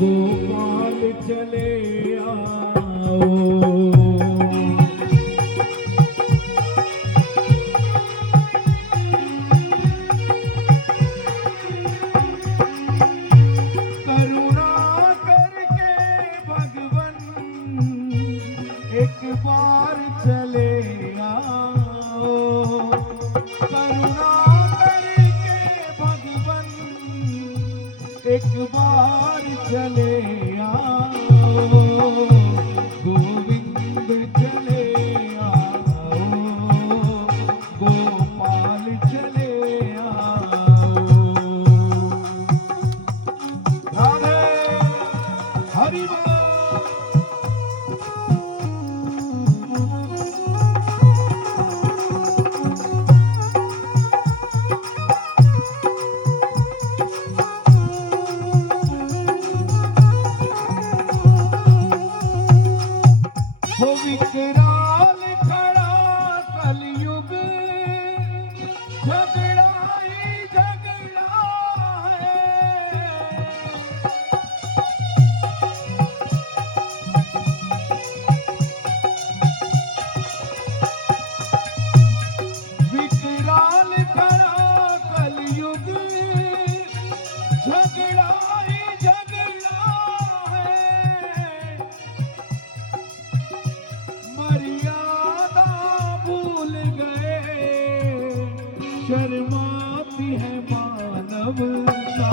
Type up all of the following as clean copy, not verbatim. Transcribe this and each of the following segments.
गोपाल चले आओ। करुणा करके भगवन एक बार चले आओ। करुणा करके भगवन एक बार चले आओ। गोविंद चले आओ। गोपाल चले आओ। राधे हरि बोल। वो विकराल खड़ा कलयुग झगड़ा ही झगड़ा है। विकराल खड़ा कलयुग झगड़ा ही झगड़ा है। मर्यादा भूल गए शर्माती है मानवता।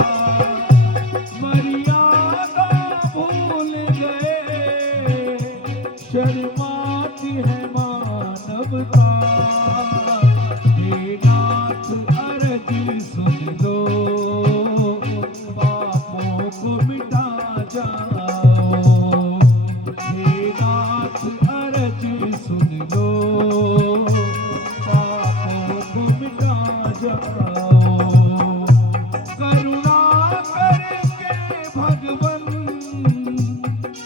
मर्यादा भूल गए शर्माती है मानवता। हे नाथ अर्जी सुन लो पापों को मिटा जाओ। हे नाथ अर्जी सुन लो पापों को मिटा जाओ। करुणा करके भगवन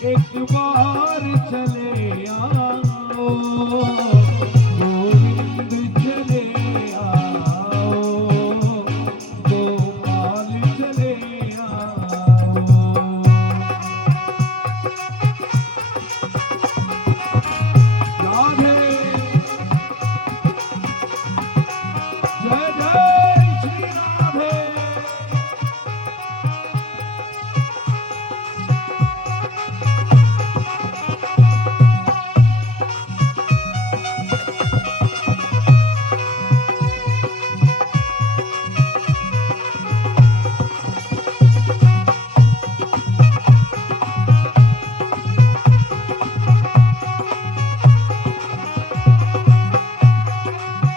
एक बार चले आओ। गोविंद चले आओ। गोपाल चले आओ। राधे जय जय श्री राधे।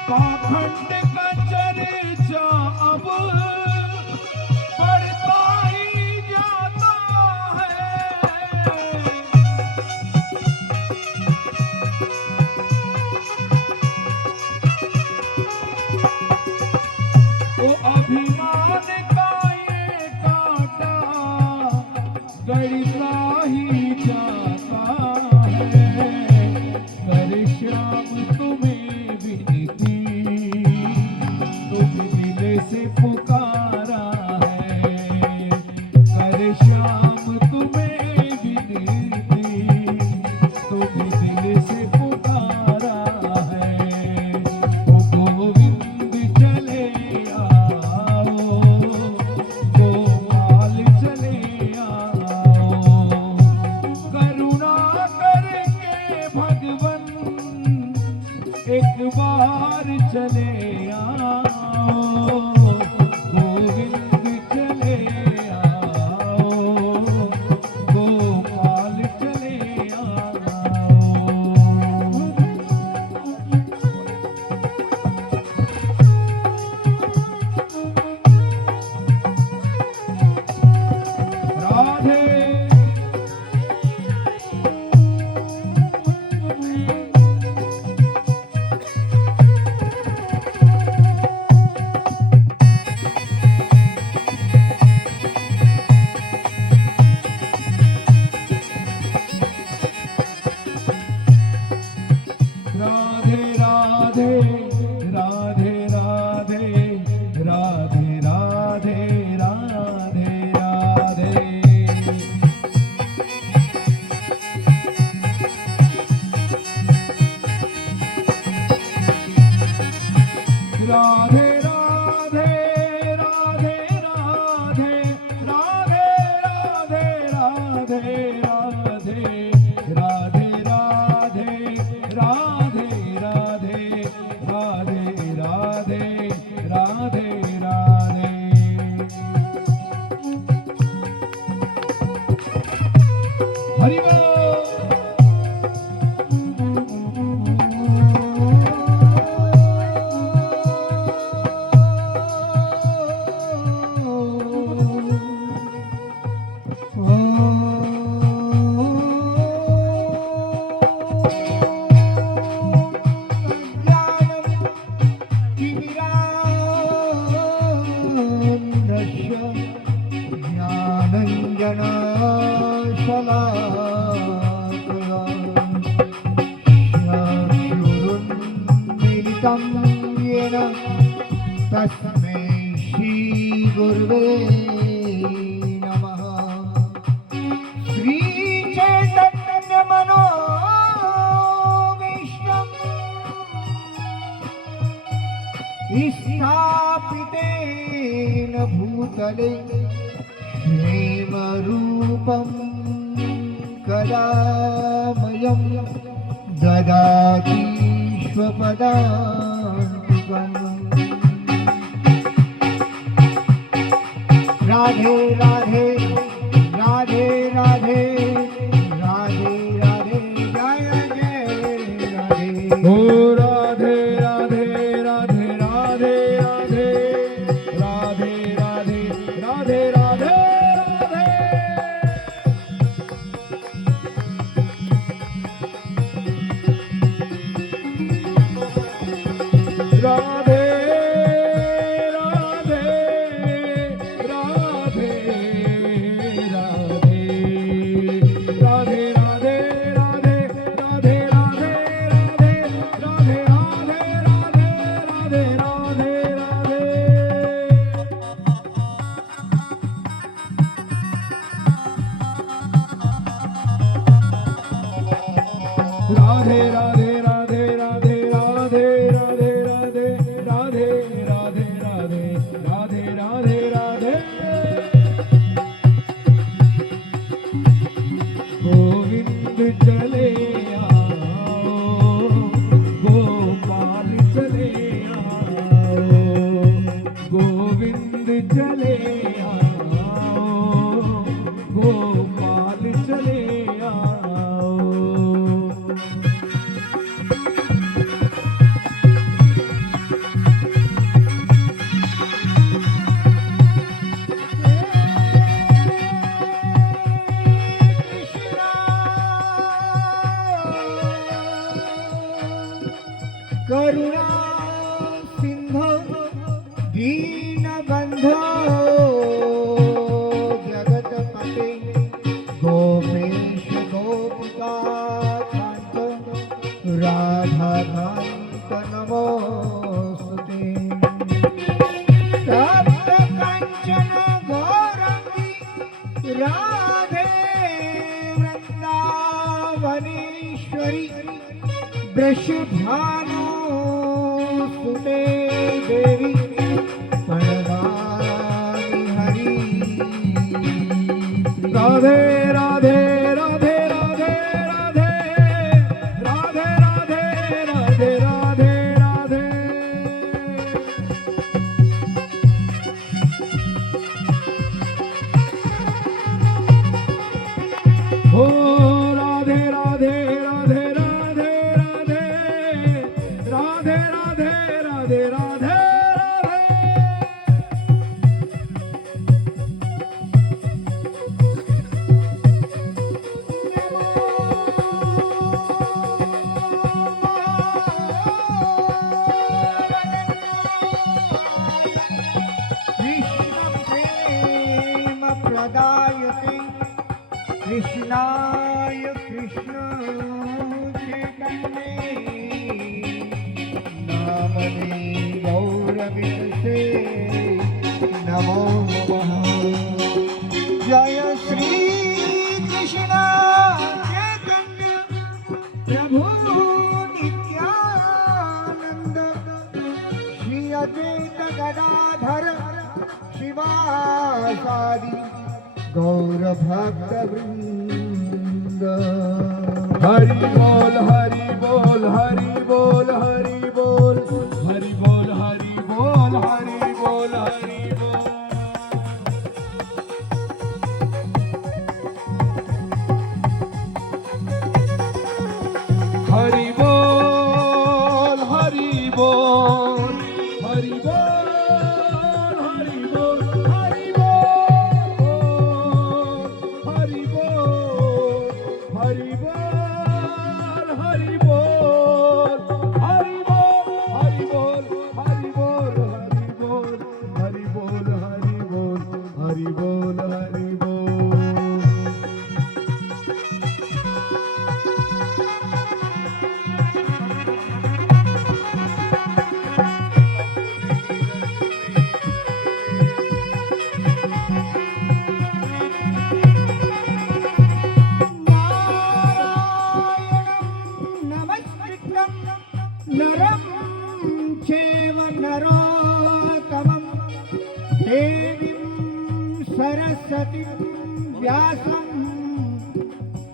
पाखंड का चर्चा अब बढ़ता ही जाता है। वो अभिमान का ये कांटा गड़ता ही जाता है। कर श्याम तुम्हें विनती तुम दिल से पुकारा है। कर श्याम तुम्हें विनती तुम दिल से पुकारा है। ओ गोविंद चले आओ। गोपाल चले आओ। करुणा करके भगवन एक बार चले आओ। गोविंद चले आओ। शलाकया चक्षुरुन्मीलितं येन तस्मै श्रीगुरुवे नमः। श्रीचैतन्यमनोभीष्टं स्थापितेन भूतले प्रेमरूपं कदा मह्यं ददाति स्वपदान्तिकम्। राधे राधे राधे राधे राधे राधे जय जय राधे। ओ राधे राधे राधे राधे राधे राधे राधे राधे राधे राधे करुणा सिंधु दीनबंधो जगतपते गोपेश गोपिकाकांत राधाकांत नमोस्तुते। तप्त कंचन गौरंगी राधे वृंदावनेश्वरी वृषभानुसुते देवी प्रणमामि हरि। राधे राधे राधे राधे राधे राधे राधे राधे राधे राधे। ओ राधे राधे राधे राधे राधे राधे राधे राधे। प्रदायते कृष्णाय कृष्ण चैतन्ये नामने गौरविदुषे नमो नमः। जय श्री कृष्ण चैतन्य प्रभु नित्यानंद श्री अद्वैत गदाधर शिवासादि गौर भक्त वृंद। हरि बोल हरि बोल हरि बोल हरि बोल हरि बोल हरि बोल हरि बोल हरि बोल। हरि बोल हरि बोल हरि बोल हरि बोल हरि बोल हरि बोल हरि बोल हरि बोल हरि बोल हरि बोल हरि बोल हरि बोल हरि बोल हरि बोल हरि बोल हरि बोल।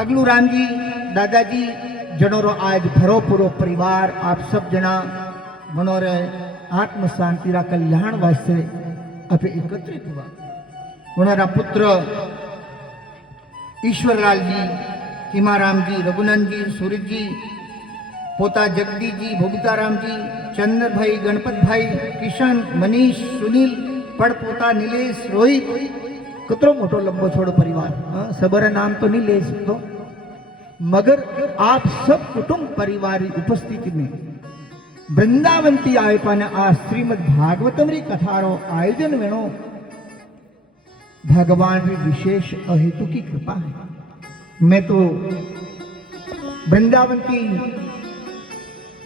पगलू राम जी दादाजी जनोरो आज भरो पूरो परिवार आप सब जना मनोरे आत्म शांति रा कल्याण वास्ते आप एकत्रित हुआ। उनरा पुत्र ईश्वरलाल जी, किमाराम जी, रघुनंद जी, सूरज जी, पोता जगदीश जी, भोगिताराम जी, चंद्र भाई, गणपत भाई, किशन, मनीष, सुनील, पड़पोता नीलेश, रोहित, कतरो मोटो लंबो छोड़ो परिवार। सबर नाम तो नहीं ले सकते, मगर आप सब कुटुंब परिवार की उपस्थिति में वृंदावन की आए पाने आ श्रीमद भागवतम री कथारो आयोजन वेणो भगवान की विशेष अहेतु की कृपा है। मैं तो वृंदावन की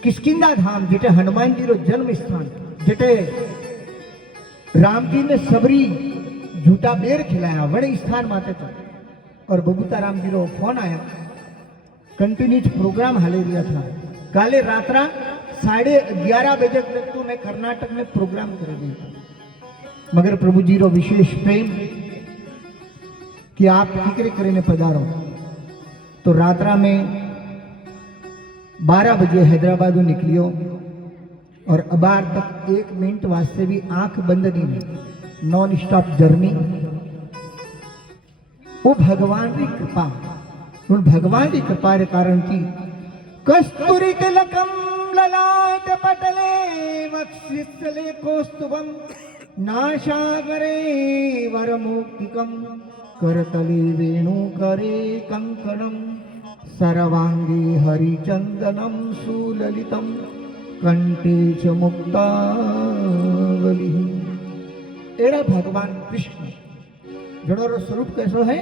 किष्किंधा धाम जेटे हनुमान जी रो जन्म स्थान, जेटे राम जी ने सबरी झूठा बेर खिलाया वड़े स्थान माते तो, और बबूता राम जी रो फोन आया, कंटिन्यूज प्रोग्राम हाले रिया था। काले रात्रा 11:30 बजे तक तो मैं कर्नाटक में प्रोग्राम कर दिया था, मगर प्रभु जी रो विशेष प्रेम कि आप फिक्र करे पधारो, तो रात्रा में 12 बजे हैदराबाद निकलियो और अबार तक 1 मिनट वास्ते भी आंख बंद नहीं हुई, नॉन स्टॉप जर्नी। वो भगवान की कृपा, भगवान की कृपा के कारण की कस्तूरी तिलकम ललाट पटले वक्षस्थले कौस्तुभम नाशागरे वरमुक्तिकम करतले वेणु करे कंकणम सर्वांगे हरिचंदनम सुललितम कंठे च मुक्तावली। एड़ा भगवान कृष्ण जड़ों स्वरूप कैसो है?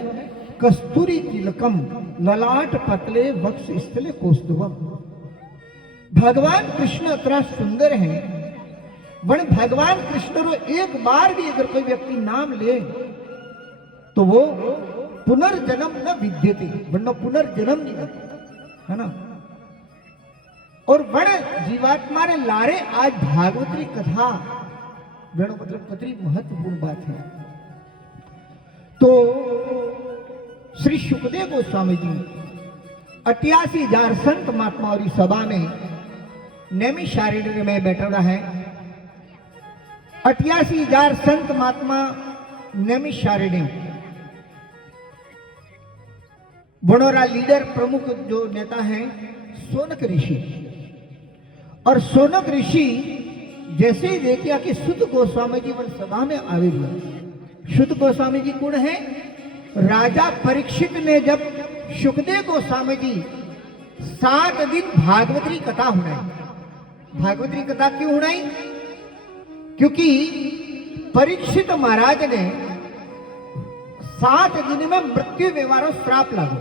कस्तूरी तिलकम ललाट पतले वक्ष स्थले कौस्तुभम। भगवान कृष्ण इतना सुंदर है, वन भगवान कृष्ण रो एक बार भी अगर कोई व्यक्ति नाम ले तो वो पुनर्जन्म न विद्यते, वरना पुनर्जन्म नहीं होता है ना। और बड़े जीवात्मा रे लारे आज भागवत कथा वेणो मतलब कतरी महत्वपूर्ण बात है। तो श्री सुखदेव गोस्वामी जी 88,000 संत महात्माओं की सभा में नैमिषारण्य में बैठा रहा है। 88,000 संत महात्मा नैमिषारण्य, वनोरा लीडर प्रमुख जो नेता है सोनक ऋषि, और सोनक ऋषि जैसे ही देखिया कि सुत गोस्वामी जी वन सभा में आवे हुए। सुत गोस्वामी जी कौन है? राजा परीक्षित ने जब सुखदेव गोस्वामी जी 7 दिन भागवती कथा हुनाई। भागवती कथा क्यों हुनाई? क्योंकि परीक्षित महाराज ने 7 दिन में मृत्यु व्यवहार श्राप लागू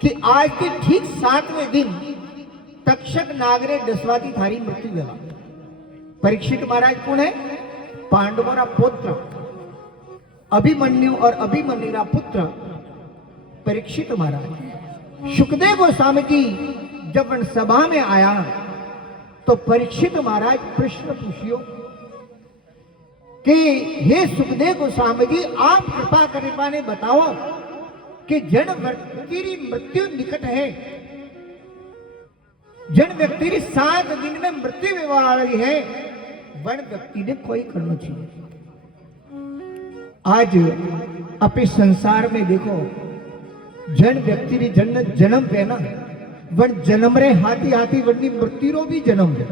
कि आज के ठीक 7वें दिन तक्षक नागरे दसवाती थारी मृत्यु व्यवहार। परीक्षित महाराज कौन है? पांडवों का पुत्र अभिमन्यु और अभिमन्यु का पुत्र परीक्षित महाराज। सुखदेव गोस्वामी जी जब सभा में आया तो परीक्षित महाराज प्रश्न पूछियो कि हे सुखदेव गोस्वामी जी, आप कृपा करने पाने बताओ कि जन व्यक्ति की मृत्यु निकट है, जन व्यक्ति की 7 दिन में मृत्यु विवाह आ रही है, वन व्यक्ति ने कोई करना चाहिए। आज अपने संसार में देखो, जन व्यक्ति की जन्म पे ना वन जन्म रे हाथी हाथी वनी मृत्यु रो भी जन्म है।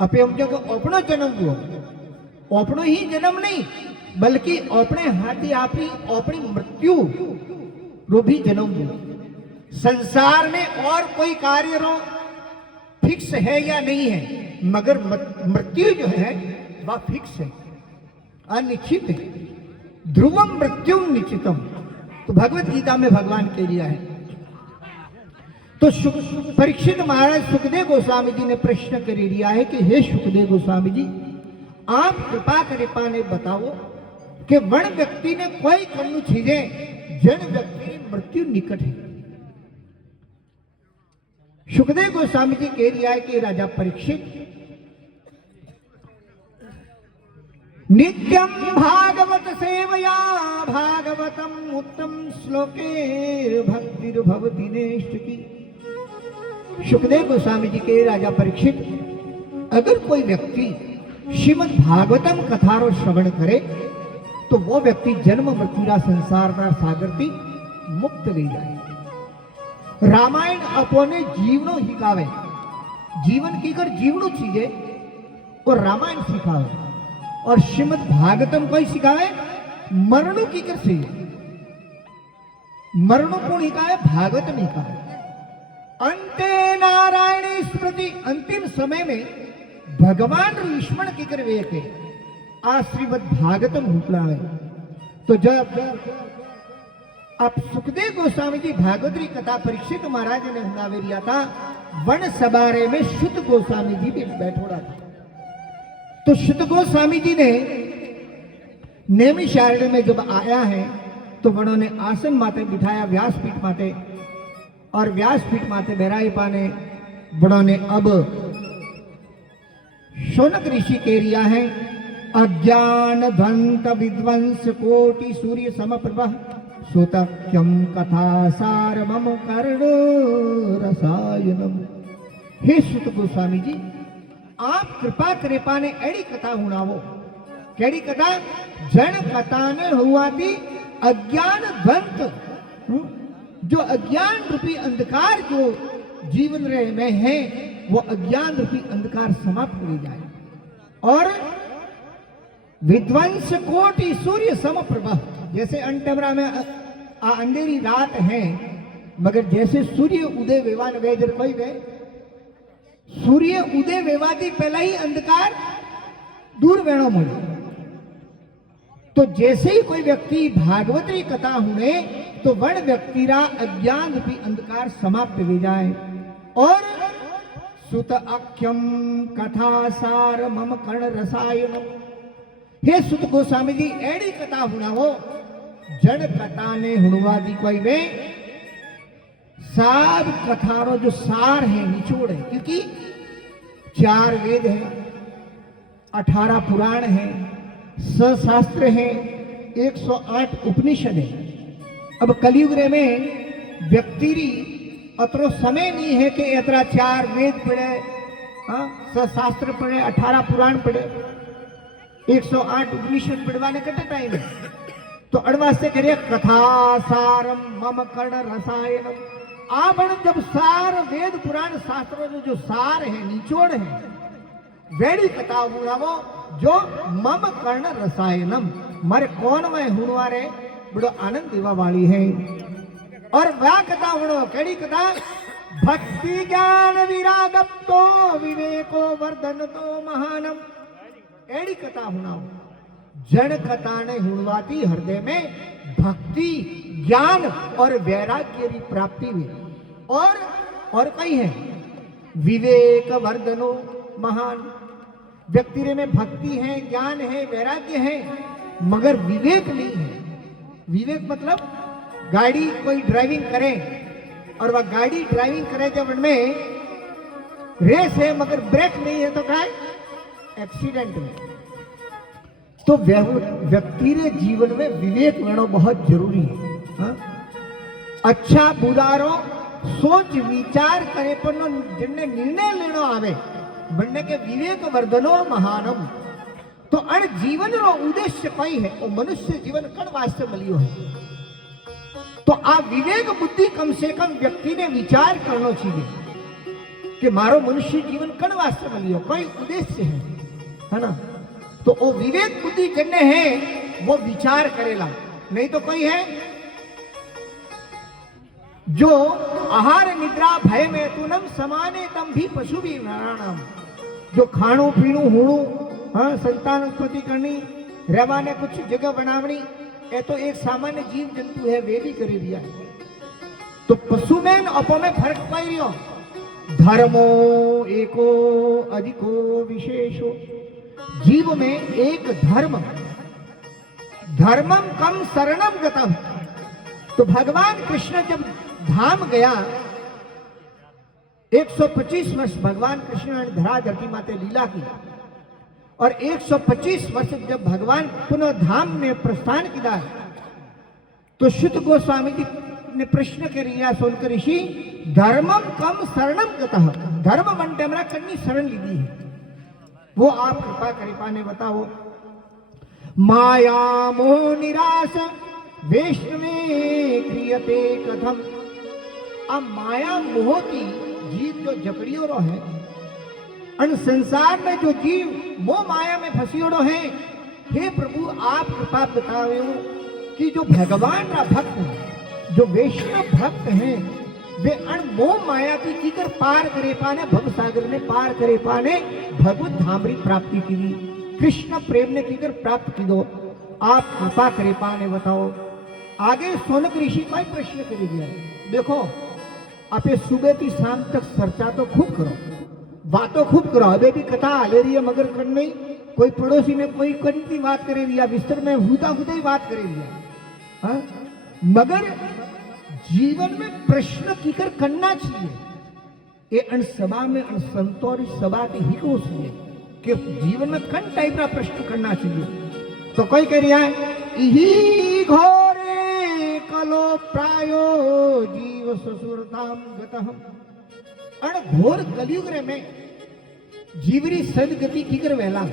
अपने हम जगह अपनो जन्म हुआ, अपनो ही जन्म नहीं बल्कि अपने हाथी आपी अपनी मृत्यु रो भी जन्म हुआ। संसार में और कोई कार्य रो फिक्स है या नहीं है, मगर मृत्यु जो है वह फिक्स है, अनिश्चित है। ध्रुवम मृत्यु निश्चितम, तो भगवत गीता में भगवान कह दिया है। तो परीक्षित महाराज सुखदेव गोस्वामी जी ने प्रश्न कर दिया है कि हे सुखदेव गोस्वामी जी, आप कृपा करे पाने बताओ कि वन व्यक्ति ने कोई करनु चीजें जन व्यक्ति की मृत्यु निकट है। सुखदेव गोस्वामी जी कह दिया है कि राजा परीक्षित, नित्यम भागवत सेवया भागवतम उत्तम श्लोके भक्तिर्भवति नेष्ट की। सुखदेव गोस्वामी जी के राजा परीक्षित, अगर कोई व्यक्ति श्रीमद् भागवतम कथारो श्रवण करे तो वो व्यक्ति जन्म मृत्युरा संसारना सागरથી मुक्त થઈ જાય। रामायण अपोने जीवनो हिकावे, जीवन की कर जीवनो चीजे और रामायण सिखावे। और श्रीमद् भागवतम कोई सिखावे? मरणों की कर से मरणों कौन हिकावे? भागवतम हिकावे। अंते नारायणी स्मृति, अंतिम समय में भगवान ईश्वर की कर वे के आ श्रीमद् भागवतम हुकलावे। तो जब अब सुखदेव गोस्वामी जी भागवतरी कथा परीक्षित महाराज ने सुनावे रिया था, वन सबारे में शुद्ध गोस्वामी जी भी बैठोड़ा था। तो शुद्ध गोस्वामी जी ने नैमिषारण्य में जब आया है तो उन्होंने आसन माते बिठाया व्यासपीठ माते, और व्यासपीठ माते बैराई पाने उन्होंने अब शौनक ऋषि के रिया है, अज्ञान धंत विध्वंस कोटि सूर्य समप्रभा सुतक्यम कथा सार मम कर्ण रसायनम। हे सुत गोस्वामी जी, आप कृपा करे पाने एड़ी कथा हुणावो। केड़ी कथा? जन कथा ने हुआ थी अज्ञान ध्वंत, जो अज्ञान रूपी अंधकार जो जीवन रे में है वो अज्ञान रूपी अंधकार समाप्त हो जाए, और विध्वंस कोटि सूर्य समप्रभा। जैसे अंटमरा में अंधेरी रात है, मगर जैसे सूर्य उदय वेवान वेजर कोई वे, सूर्य उदय वेवादी पहला ही अंधकार दूर वेणो मुड़े। तो जैसे ही कोई व्यक्ति भागवती कथा हुने तो वण व्यक्ति रा अज्ञान रूपी अंधकार समाप्त हो जाए। और सुत अख्यम कथा सार मम कर्ण रसायन। हे सुत गोस्वामी जी, एड़ी कथा हुणावो जड़ कथा ने हुणवा दी कोई वे सब कथारो जो सार है, निचोड़ है। क्योंकि 4 वेद है, 18 पुराण है, शास्त्र है, 108 उपनिषद है। अब कलयुग रे में व्यक्ति री अतरो समय नहीं है कि इतना 4 वेद पढ़े, शास्त्र पढ़े, 18 पुराण पढ़े, 108 उपनिषद पढ़वाने कटे टाइम है। तो अड़वास्ते करिए कथा सारम मम कर्ण रसायनम। आपण जब सार वेद पुराण शास्त्रों जो सार है, निचोड़ है, वेड़ी कथा हुणावो जो मम कर्ण रसायनम, मारे कौन में हुणवारे बड़ो आनंद देवा वाली है। और वह कथा हुणो, केड़ी कथा? भक्ति ज्ञान विरागप तो विवेको वर्धन तो महानम। एड़ी कथा हुणाओ जन कथा ने हुणवाती हृदय में भक्ति ज्ञान और वैराग्य की प्राप्ति हुई। और कई है विवेक वर्धनो महान। व्यक्ति रे में भक्ति है, ज्ञान है, वैराग्य है, मगर विवेक नहीं है। विवेक मतलब गाड़ी कोई ड्राइविंग करे और वह गाड़ी ड्राइविंग करे जब उनमें रेस है मगर ब्रेक नहीं है तो क्या है? एक्सीडेंट में। तो व्यक्ति रे जीवन में विवेक लेना बहुत जरूरी है। हा? अच्छा बुरारो सोच विचार करे पर जिनने निर्णय लेना आवे बनने के विवेक वर्धनो महानम। तो अण जीवन रो उद्देश्य कई है, तो मनुष्य जीवन कण वास्ते मिलियो है। तो आ विवेक बुद्धि कम से कम व्यक्ति ने विचार करना चाहिए कि मारो मनुष्य जीवन कण वास्ते मिलियो, कोई उद्देश्य है ना। तो वो विवेक बुद्धि जिनने है वो विचार करेला, नहीं तो कोई है जो आहार निद्रा भय में तुनम समाने तम भी पशु भी नारायणम। जो खाणो पीणु हुणु, हाँ, संतान उत्पत्ति करनी, रहवाने कुछ जगह बनावनी, ये तो एक सामान्य जीव जंतु है, वे भी करे दिया है। तो पशु में अपो में फर्क पाई रियो। धर्मो एको अधिको विशेषो। जीव में एक धर्म, धर्मम कम शरणम गतम। तो भगवान कृष्ण जब धाम गया 125 वर्ष भगवान कृष्ण ने धरा धरती माते लीला की, और 125 वर्ष जब भगवान पुनः धाम में प्रस्थान किया तो शुद्ध गोस्वामी जी ने प्रश्न करिया सुनकर ऋषि धर्मम कम शरणम गतः धर्म बनते हमरा कन्नी शरण लीधी है वो आप कृपा करे पाने बताओ। माया मोह निराश वैष्णवे क्रियते कथम। अब माया मोह की जीव जो जकड़ियों रो है अन संसार में जो जीव मोह माया में फंसियोड़ो है, हे प्रभु आप कृपा बताओ कि जो भगवान का भक्त है, जो वैष्णव भक्त हैं, वे अनमोह माया की कीकर पार करे पाने भव सागर ने पार करे पाने भगवत धामरी प्राप्ति की कृष्ण प्रेम ने कीकर प्राप्त की दो आप कृपा करे पाने बताओ। आगे सोनक ऋषि का प्रश्न कर दिया देखो आप सुबह की शाम तक चर्चा तो खूब करो बातों खूब करो अबे भी कथा हाले रही है मगर कर नहीं कोई पड़ोसी ने कोई कहीं बात करे दिया बिस्तर में हुदा हुदा ही बात करे दिया मगर जीवन में प्रश्न कीकर करना चाहिए ये अन सभा में अन संतोरी सभा की ही को चाहिए कि जीवन में कन टाइप का प्रश्न करना चाहिए। तो कोई कह रहा है इही घोरे कलो प्रायो जीव ससुरताम गतः अन घोर कलयुग रे में जीवरी सदगति कीकर वेला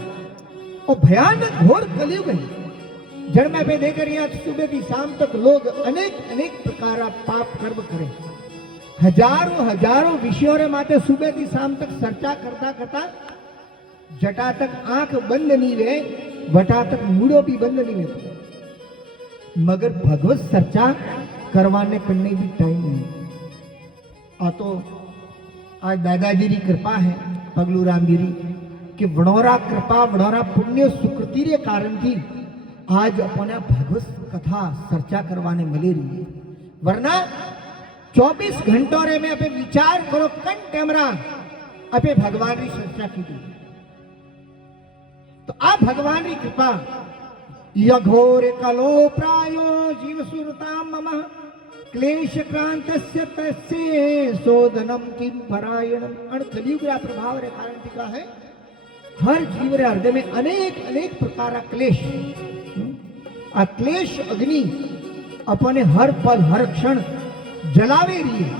और भयानक घोर कलयुग है जड़ में पे देकर यहाँ सुबह की शाम तक लोग अनेक अनेक प्रकार पाप कर्म करें हजारों हजारों विषयों रे माते सुबह की शाम तक चर्चा करता करता जटा तक आंख बंद नहीं वे वटा तक मुड़ो भी बंद नहीं वे मगर भगवत चर्चा करवाने करने भी टाइम नहीं आ तो आज दादाजी की कृपा है पगलू राम जी कि वणोरा कृपा वणोरा पुण्य सुकृति रे कारण थी आज अपने भगवत कथा चर्चा करवाने मिले रही है वरना 24 घंटों रे में अपने विचार करो कन कैमरा अपने भगवान की चर्चा की थी तो आप भगवान की कृपा यघोर कलो प्रायो जीव सुरताम मम क्लेश क्रांतस्य तस्य शोधनम किम परायणम अण कलयुग का प्रभाव रे कारण टीका है हर जीव रे हृदय में अनेक अनेक प्रकार क्लेश आ क्लेश अग्नि अपने हर पल हर क्षण जलावे रही है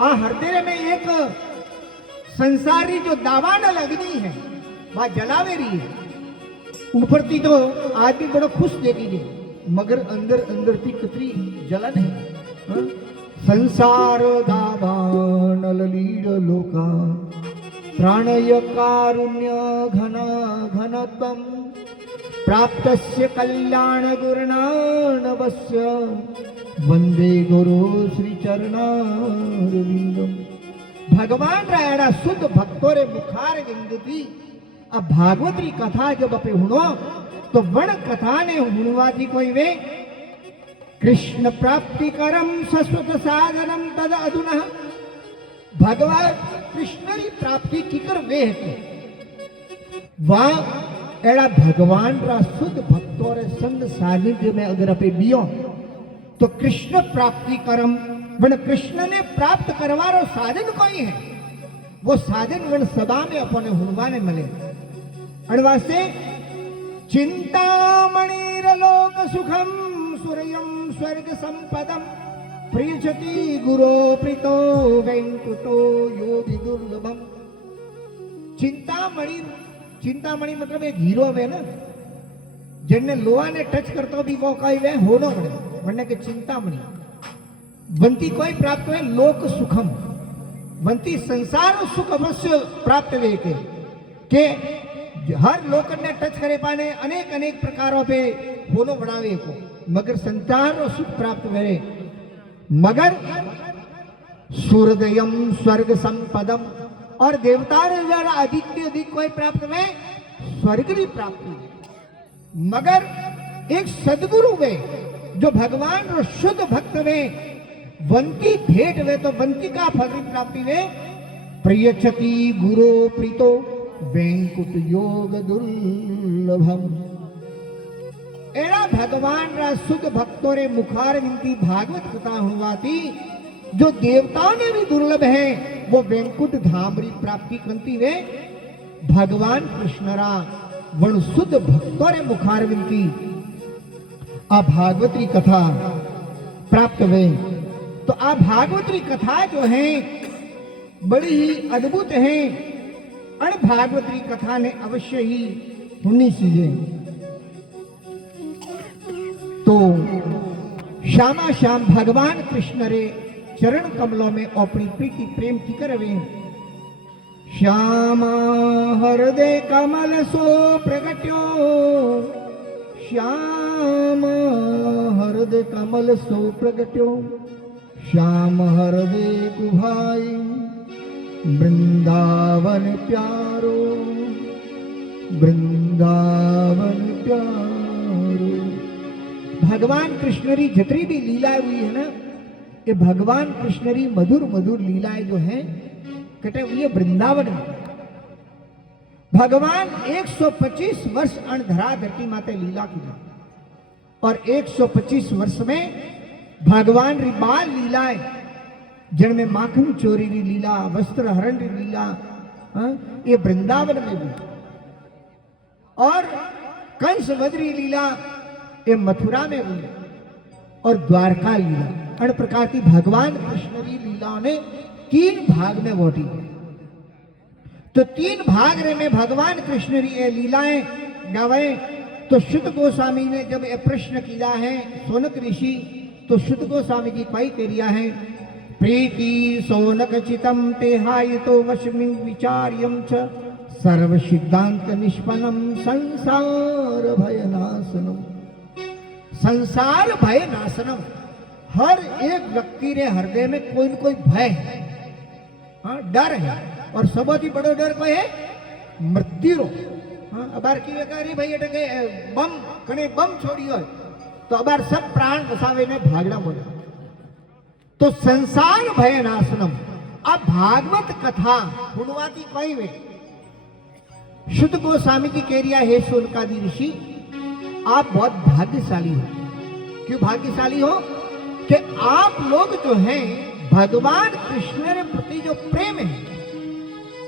आ हृदय में एक संसारी जो दावानल अग्नि है वह जलावे रही है ऊपर थी तो आदमी बड़ा खुश देगी मगर अंदर अंदर थी कितनी जलन है संसार दावानल लीड लोका प्राणय कारुण्य घन घनत्वम प्राप्तस्य कल्याण गुरुनानवस्य वंदे गुरु श्री चरणारविंदम। भगवान रायड़ा शुद्ध भक्तों रे मुखार विंदती अब भागवत री कथा जब अपे हुणो तो वण कथा ने हुणवा थी कोई वे कृष्ण प्राप्ति करम शश्वत साधनम तद अधुना भगवान कृष्ण की प्राप्ति कीकर वे है वह एड़ा भगवान रा शुद्ध भक्तों रे संग सानिध्य में अगर अपे बियो तो कृष्ण प्राप्ति करम वन कृष्ण ने प्राप्त करवारो साधन कोई है वो साधन वन सभा में अपने हुणवाने मिले अणवासे चिंतामणिर लोक सुखम सुरयम स्वर्ग संपदम प्रियचति गुरो प्रीतो वेंकुटो योगी दुर्लभम। चिंतामणि मतलब एक हीरो है ना जिनने लोहा ने टच करता भी वो कई वे होनो पड़े वरना के चिंतामणि बनती कोई प्राप्त है लोक सुखम बनती संसार सुख अवश्य प्राप्त वे के हर लोक ने टच करे पाने अनेक अनेक प्रकारों पे होनो बनावे को मगर संसार सुख प्राप्त वे मगर सूर्यदयम स्वर्ग संपदम और देवता अधिक अधिक कोई प्राप्त में स्वर्ग की प्राप्ति मगर एक सदगुरु वे जो भगवान रो शुद्ध भक्त वे वंती भेंट वे तो वंती का फल की प्राप्ति वे प्रियचति गुरु प्रीतो वेंकुट योग दुर्लभम। एड़ा भगवान रा शुद्ध भक्तों रे मुखार विनती भागवत कथा हुआ थी जो देवताओं ने भी दुर्लभ है वो वेंकुट धामरी प्राप्ति करती वे भगवान कृष्णरा वण शुद्ध भक्तों रे मुखार विनती आ भागवतरी कथा प्राप्त हुए। तो आ भागवतरी कथा जो है बड़ी ही अद्भुत है और भागवतरी कथा ने अवश्य ही सुननी चाहिए। तो श्यामा श्याम भगवान कृष्ण रे चरण कमलों में अपनी प्रीति प्रेम की करवे। श्यामा हृदय कमल सो प्रगट्यो, श्याम हृदय कमल सो प्रगट्यो, श्याम हृदय कुभाई वृंदावन प्यारो, वृंदावन प्यारो। भगवान कृष्ण री जितनी भी लीलाएं हुई है ना, ये भगवान कृष्ण री मधुर मधुर लीलाएं जो हैं कहते हुए वृंदावन में। भगवान 125 वर्ष अणधरा धरती माते लीला की और 125 वर्ष में भगवान री बाल लीलाएं जिनमें माखन चोरी री लीला, वस्त्र हरण री लीला, ये वृंदावन में भी, और कंस वध री लीला ये मथुरा में हुई, और द्वारका लीला। अन्य प्रकार की भगवान कृष्ण की लीलाओं ने 3 भाग में बांटी। तो 3 भाग रे में भगवान कृष्ण की ये लीलाएं गावे। तो शुद्ध गोस्वामी ने जब ये प्रश्न किया है सोनक ऋषि, तो शुद्ध गोस्वामी जी कई करिया है, प्रीति सोनक चितम तेहाय तो वशमिं विचार्यम च सर्व सिद्धांत निष्पन्नम संसार भय नाशनम। संसार भय नाशनम, हर एक व्यक्ति रे हृदय में कोई न कोई भय है, हाँ डर है, और सबसे बड़ो डर कोई है मृत्यु रो। हाँ अबार की अरे भाई अटके बम कने बम छोड़ी हो तो अबार सब प्राण बसावे ने भागना बोला। तो संसार भय नाशनम। अब भागवत कथा सुनवाती कोई वे शुद्ध गोस्वामी जी कह रिया है सोनकादि ऋषि, आप बहुत भाग्यशाली हो। क्यों भाग्यशाली हो? कि आप लोग जो हैं भगवान कृष्ण के प्रति जो प्रेम है,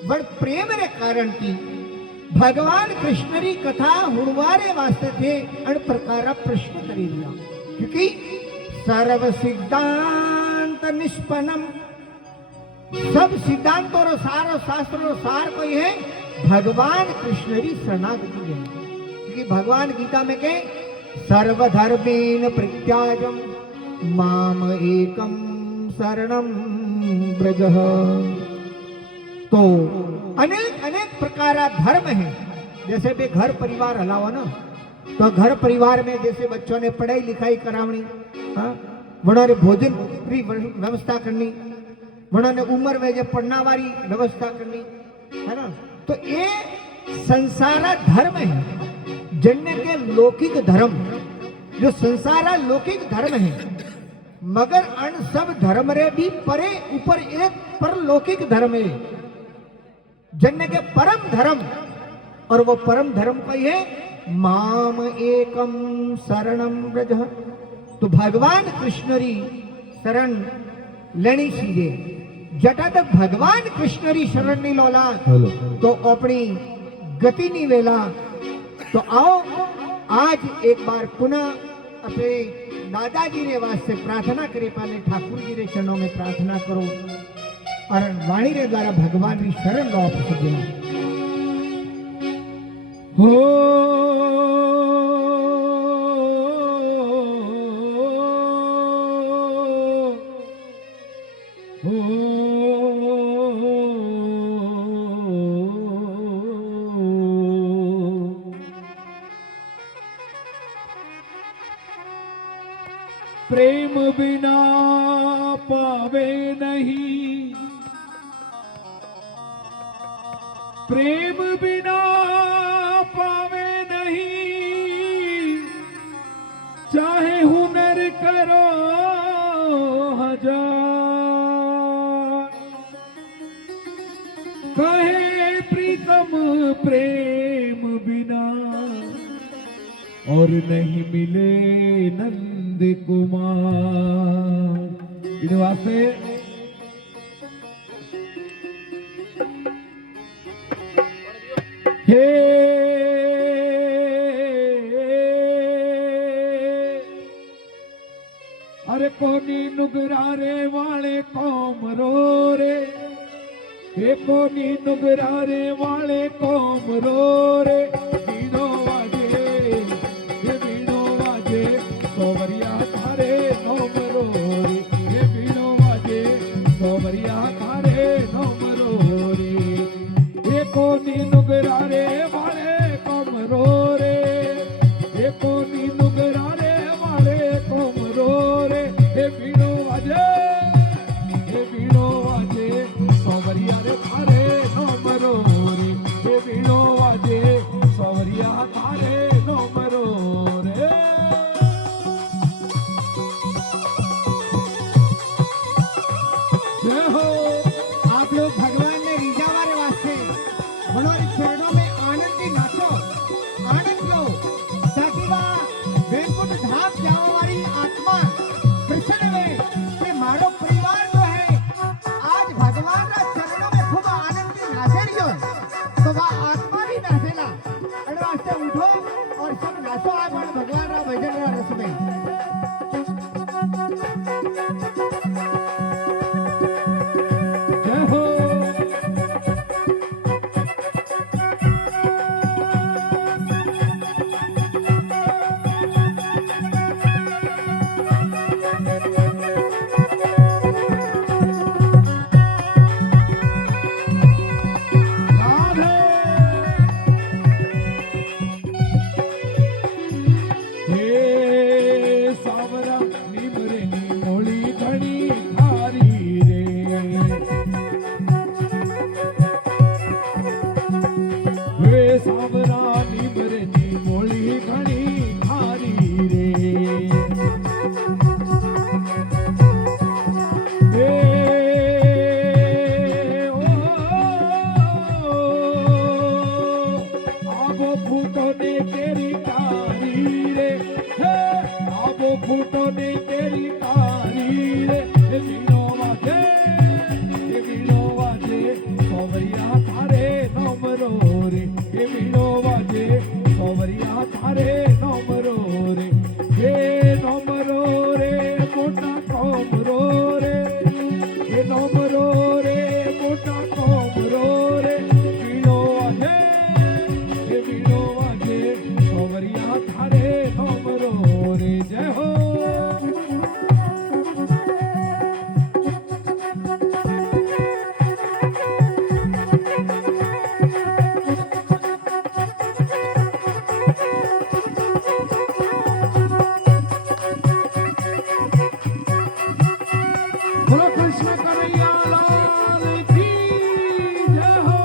बड़ प्रेम रे कारण की भगवान कृष्ण की कथा हुड़वारे वास्ते थे अन प्रकार प्रश्न करी दिया। क्योंकि सर्व सिद्धांत निष्पन्नम, सब सिद्धांतों रो सार और शास्त्र रो सार कोई है भगवान कृष्ण की शरणागति है। क्योंकि भगवान गीता में कहे सर्वधर्मेन परित्याजम माम एकम शरणम ब्रजः। तो अनेक अनेक प्रकार धर्म है। जैसे भी घर परिवार हलावा ना, तो घर परिवार में जैसे बच्चों ने पढ़ाई लिखाई करावनी, बड़ों ने भोजन की व्यवस्था करनी, बड़ों ने उम्र में जो पढ़ना वाली व्यवस्था करनी है ना। तो ये संसारा धर्म है, जन्य के लौकिक धर्म, जो संसारा लौकिक धर्म है। मगर अन सब धर्म रे भी परे ऊपर एक परलौकिक धर्म है, जन्य के परम धर्म, और वो परम धर्म कोई है माम एकम शरणम ब्रजः। तो भगवान कृष्ण री शरण लेनी चाहिए। जटा तक भगवान कृष्ण री शरण नहीं लोला तो अपनी गति नहीं वेला। तो आओ आज एक बार पुनः अपने दादाजी रे वास्ते प्रार्थना करे, पहले ठाकुर जी रे चरणों में प्रार्थना करो और वाणी रे द्वारा भगवान की शरण लो आप सके। प्रेम बिना पावे नहीं, प्रेम बिना पावे नहीं, चाहे हुनर करो हजार, कहे प्रीतम प्रेम बिना और नहीं मिले नंद कुमार। इन वास्ते हे अरे कोनी नुगरारे वाले कौम रो रे, ये कोनी नुगरारे वाले कौम रो रे, बीनो वाजे ये बीनो वाजे सोवरिया थारे नोम रो रे, ये बीनो वाजे सोवरिया थारे नोम रो रे, ये कोनी नुगरारे वाले कौम रो रे, ये कोनी नुगरारे वाले कौम रो रे, ये बीनो वाजे सोवरिया रे थारे नोम रो रे, ये बीनो वाजे सोवरिया थारे नोम रो रे। जय हो। आप लोग भगवान ने रीझा वाले वास्ते मनोरी चरणों में आनंद की नाचो, आनंद लो, ताकि वह वैकुंठ धाम जाओ वाली आत्मा कृष्ण में कि मारो परिवार जो है आज भगवान ना चरणों में खूब आनंद की नाचे रही हो, तो वह आत्मा भी नाचेला। अरे वास्ते उठो और सब नाचो आज भगवान ना भजन ना रस में। जय हो। राधे। हे सावरा निमरे मोली घणी खारी रे, वे सावरा निमरे मोली घणी खारी रे, हे आबो फूटो ने तेरी कारी रे, हे आबो फूटो ने तेरी कारी रे, हे बीनो वाजे हे बीनो वाजे सोवरिया थारे नोम रो रे, हे बीनो वाजे सोवरिया थारे नोम रो रे, हे नोम रो रे मोटा कौम रो रे, हे नोम रो रे मोटा कौम रो रे, बीनो वाजे हे बीनो वाजे सोवरिया थारे नोम रो रे। जय हो। बोलो कृष्ण कन्हैया लाल की जय हो।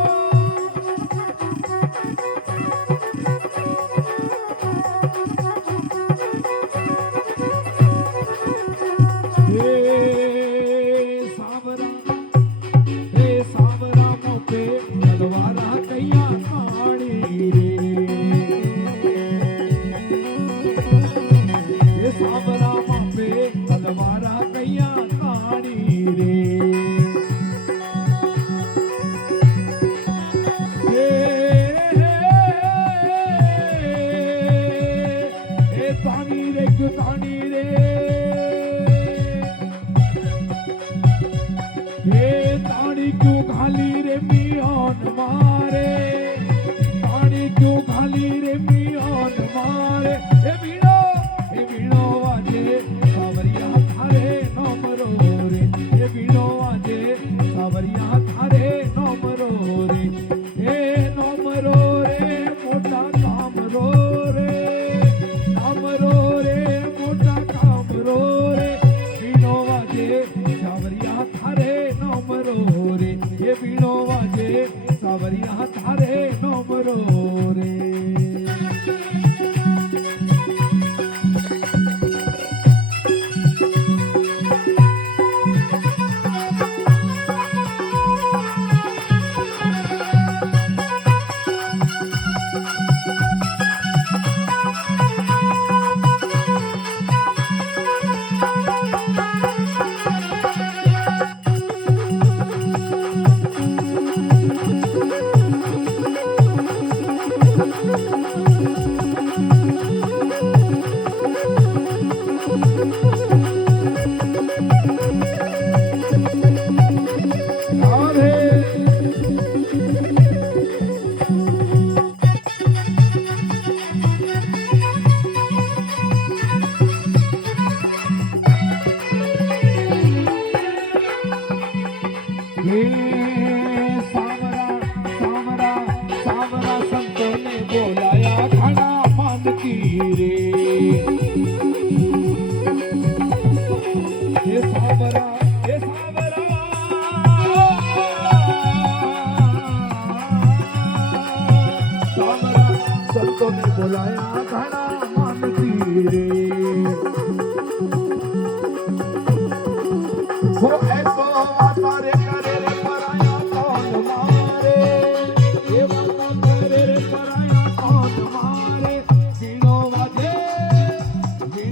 हे सावरा मोपे तलवारा कैया काणी रे, हे सावरा मोपे तलवारा कैया काणी रे, हे तानी रे क्यों तानी रे, हे तानी क्यों घाली रे मियान मारे, तानी क्यों घाली रे मियान मारे, हे बीनो वाजे सावरिया थारे नोम रो रे, हे बीनो वाजे सावरिया थारे नोम रो रे, हे नोम रो रे मोटा काम रो रे, काम रो रे मोटा काम रो रे, बीनो वाजे सावरिया थारे नोम रो रे, ये बीनो वाजे सावरिया थारे नोम रो रे।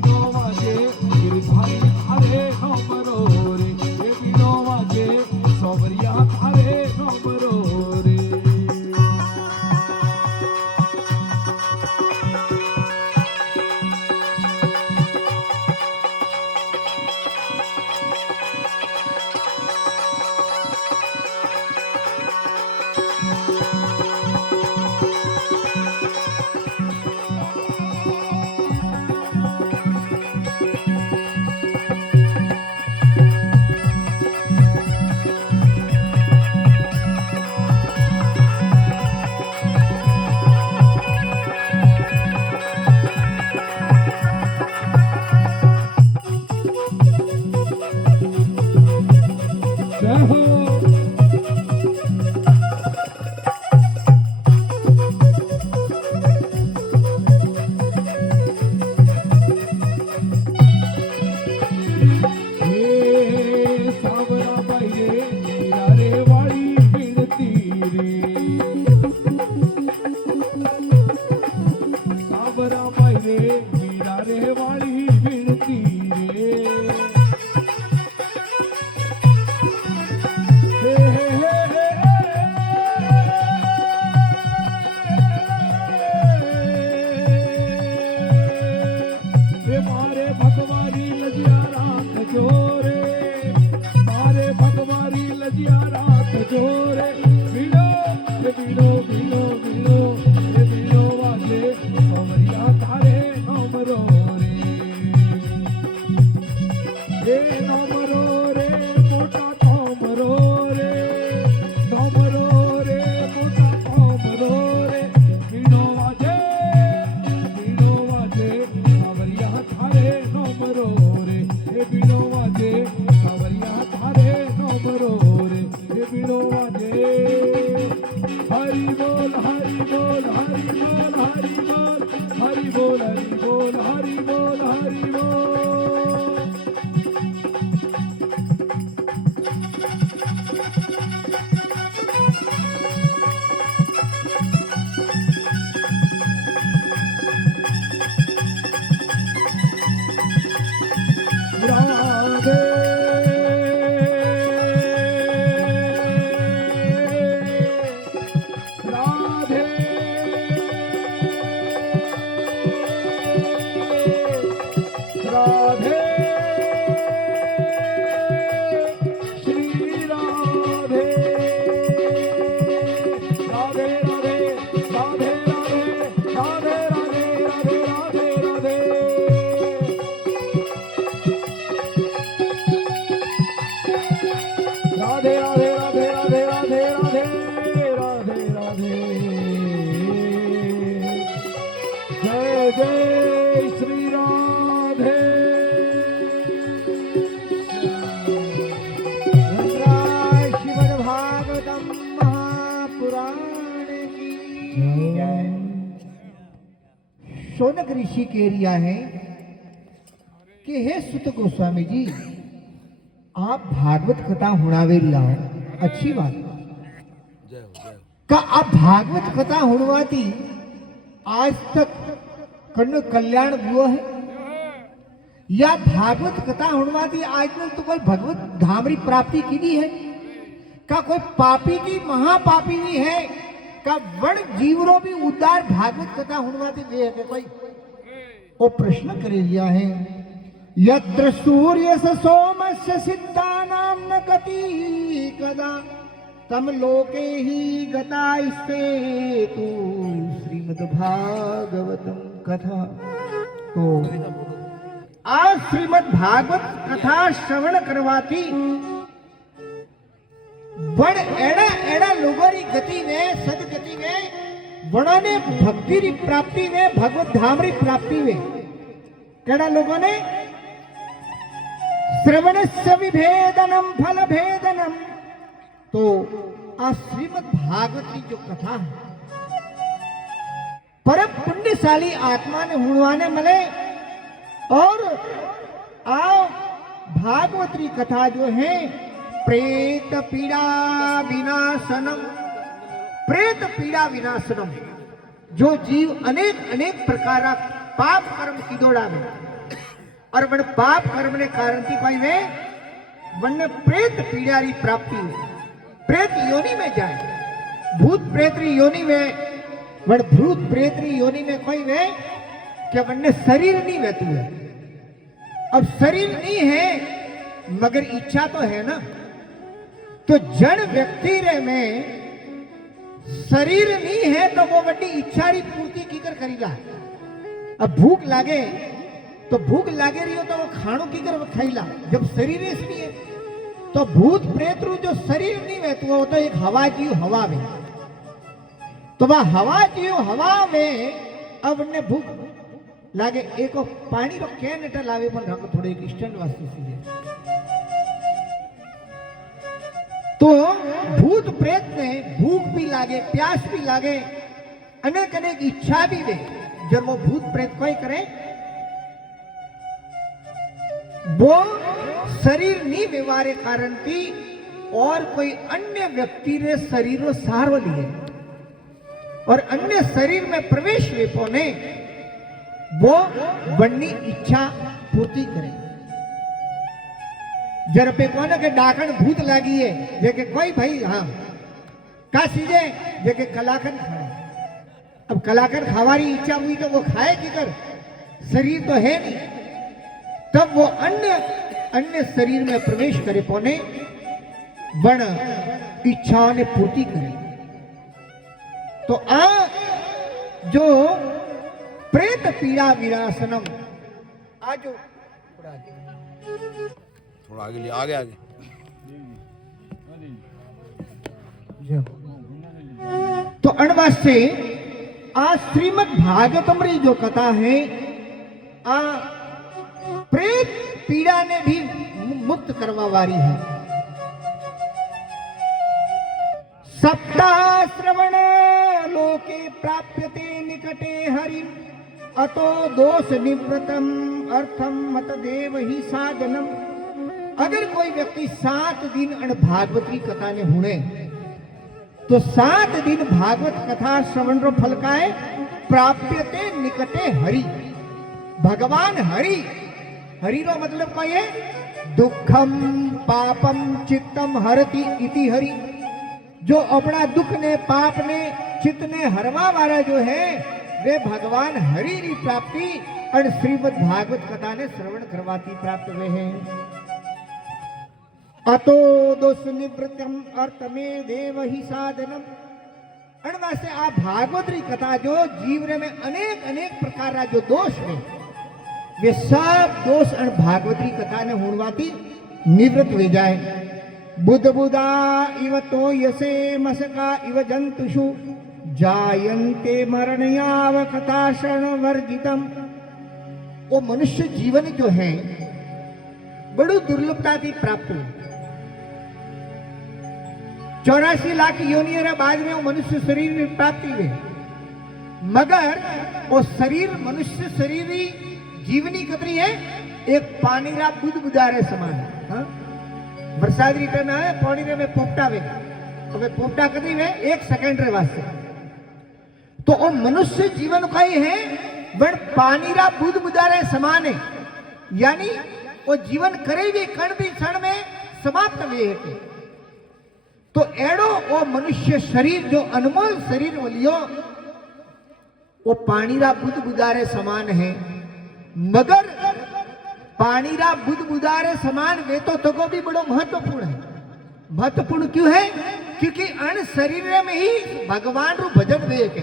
बीनो वाजे गिरधारी थारे नमरो रे ये बीनो वाजे सोवरिया थारे नमरो रे जय हो सावरा बाई रे मीरा रे वाली विनती रे सावरा बाई रे मीरा रे वाली विनती रे हे हे हे हे मारे भगवानी लजिया रात जोरे मारे भगवानी लजिया रात जोरे बीनो बीनो बीनो बीनो हे बीनो वाले सोमरिया थारे नमरो रे हे नमरो रे मोटा नमरो रे नमरो रे मोटा नमरो रे बीनो वाजे सावरिया थारे नमरो रे हे बीनो वाजे सावरिया थारे नमरो रे हे बीनो वाजे हरि बोल हरि बोल हरि बोल हरि बोल हरि बोल हरि बोल हरि बोल हरि बोल राधे राधे राधे श्री राधे राधे राधे राधे राधे राधे राधे राधे राधे राधे राधे राधे राधे राधे राधे राधे राधे जय जय श्री राधे श्रीमद् भागवतम महापुराण की जय। शौनक ऋषि कह रिया है कि हे सुत गोस्वामी जी आप भागवत कथा हुणावे लाओ अच्छी बात का आप भागवत कथा हुणवाती आज तक कर्ण कल्याण हुआ है या भागवत कथा हुणवाती आज तक तो कोई भगवत धामरी प्राप्ति की दी है का कोई पापी की महापापी नहीं है का वण जीवरो भी उद्धार भागवत कथा हुणवाती वे है कोई वो प्रश्न करे लिया है यत्र सूर्यस्य सोमस्य सिद्धानां न गति कदा तम लोके ही गता इससे तू श्रीमद् भागवतम कथा। तो आज श्रीमद् भागवत कथा श्रवण करवाती बड़ एड़ा एड़ा लोगों की गति में सदगति में बड़ों ने भक्ति की प्राप्ति में भगवत धाम की प्राप्ति में केड़ा लोगों ने श्रवणस्य विभेदनम फल भेदनम। तो आज श्रीमद् भागवत की जो कथा है परम पुण्यशाली आत्मा ने हुणवाने मिले और आओ भागवत की कथा जो है प्रेत पीड़ा विनाशनम, प्रेत पीड़ा विनाशनम। जो जीव अनेक अनेक प्रकार पाप कर्म की दौड़ा में और वण पाप कर्म ने कारण थी कोई वे वण प्रेत पीड़ा री प्राप्ति हुई, प्रेत योनि में जाए, भूत प्रेत री योनि में, वण भूत प्रेत री योनि में कोई वे कि वण शरीर नहीं वहतु है। अब शरीर नहीं है मगर इच्छा तो है ना, तो जड़ व्यक्ति रे में शरीर नहीं है तो वो बड़ी इच्छा री पूर्ति कीकर करेगा। अब भूख लागे तो भूख लागे रही हो तो वो खाणो कीकर खाईला, जब शरीर नहीं है तो भूत प्रेत रू जो शरीर नहीं वहतु वो तो एक हवा जीव हवा में, तो वह हवा जीव हवा में अब ने भूख लागे एक पानी रो कैन एटा लावे पण रंग थोड़े एक स्टैंड वास्ते सीधे, तो भूत प्रेत ने भूख भी लागे प्यास भी लागे अनेक अनेक इच्छा भी वे, जब वो भूत प्रेत कोई करे वो शरीर नहीं व्यवहारे कारण थी और कोई अन्य व्यक्ति रे शरीर रो सहारो लिए और अन्य शरीर में प्रवेश वे पोने वो वन्नी इच्छा पूर्ति करे। जरा पे कोने के डाकण भूत लागी है जेके कोई भाई हाँ का सीजे जेके कलाकन खाए, अब कलाकन खावारी इच्छा हुई तो वो खाए की कर, शरीर तो है नहीं, तब वो अन्य शरीर में प्रवेश करे पोने वण इच्छा ने पूर्ति करे। तो आ जो प्रेत पीड़ा विनाशनम आज थोड़ा आगे आगे आगे तो अणवास से आ श्रीमद् भागवतम री जो कथा है आ प्रेत पीड़ा ने भी मुक्त करवा वारी है। सप्ताह श्रवण लोके प्राप्यते निकटे हरि अतो दोष निवृतम अर्थम मत देव ही साधनम। अगर कोई व्यक्ति 7 दिन अण भागवत की कथा ने हुणे तो 7 दिन भागवत कथा श्रवण रो फल का है प्राप्यते निकटे हरि, भगवान हरि, हरि रो मतलब कोई है दुखम पापम चित्तम हरति इति हरि, जो अपना दुख ने पाप ने चित्त ने हरवा वाला जो है वे भगवान हरि की प्राप्ति और श्रीमद् भागवत कथा ने श्रवण करवाती प्राप्त हुए हैं। अतो दोष निवृत्तम अर्थ में देव ही साधनम। अणवासे आ भागवत री कथा जो जीवन में अनेक अनेक प्रकार रा जो दोष है वे सब दोष अण भागवत री कथा ने हुणवाती निवृत्त हो जाए। बुध बुधा इव तो यसे मसका इव जंतुषु जायन्ते मरणयाव कथा शरण वर्जितम। वो मनुष्य जीवन जो है बड़ी दुर्लभता की प्राप्त हुई। 84 लाख योनि बाद में वो मनुष्य शरीर में प्राप्ति हुई, मगर वो शरीर मनुष्य शरीर जीवनी कतरी है एक पानी रा बुद बुदारे समान है। हाँ? वरसाद रीटन है पानी रे में पोपटा वे तो वे पोपटा कतरी वे 1 सेकंड रे वास्ते, तो वो मनुष्य जीवन का ही है वण पानी रा बुद बुदारे समान है, यानी वो जीवन करे भी कण भी क्षण में समाप्त वे है। तो एड़ो वो मनुष्य शरीर जो अनमोल शरीर लियो वो पानी रा बुद बुदारे समान है, मगर पानी रा बुद बुदारे समान वे तो भी बड़ो महत्वपूर्ण है। महत्वपूर्ण क्यों है? क्योंकि अण शरीर में ही भगवान रू भजन वे के,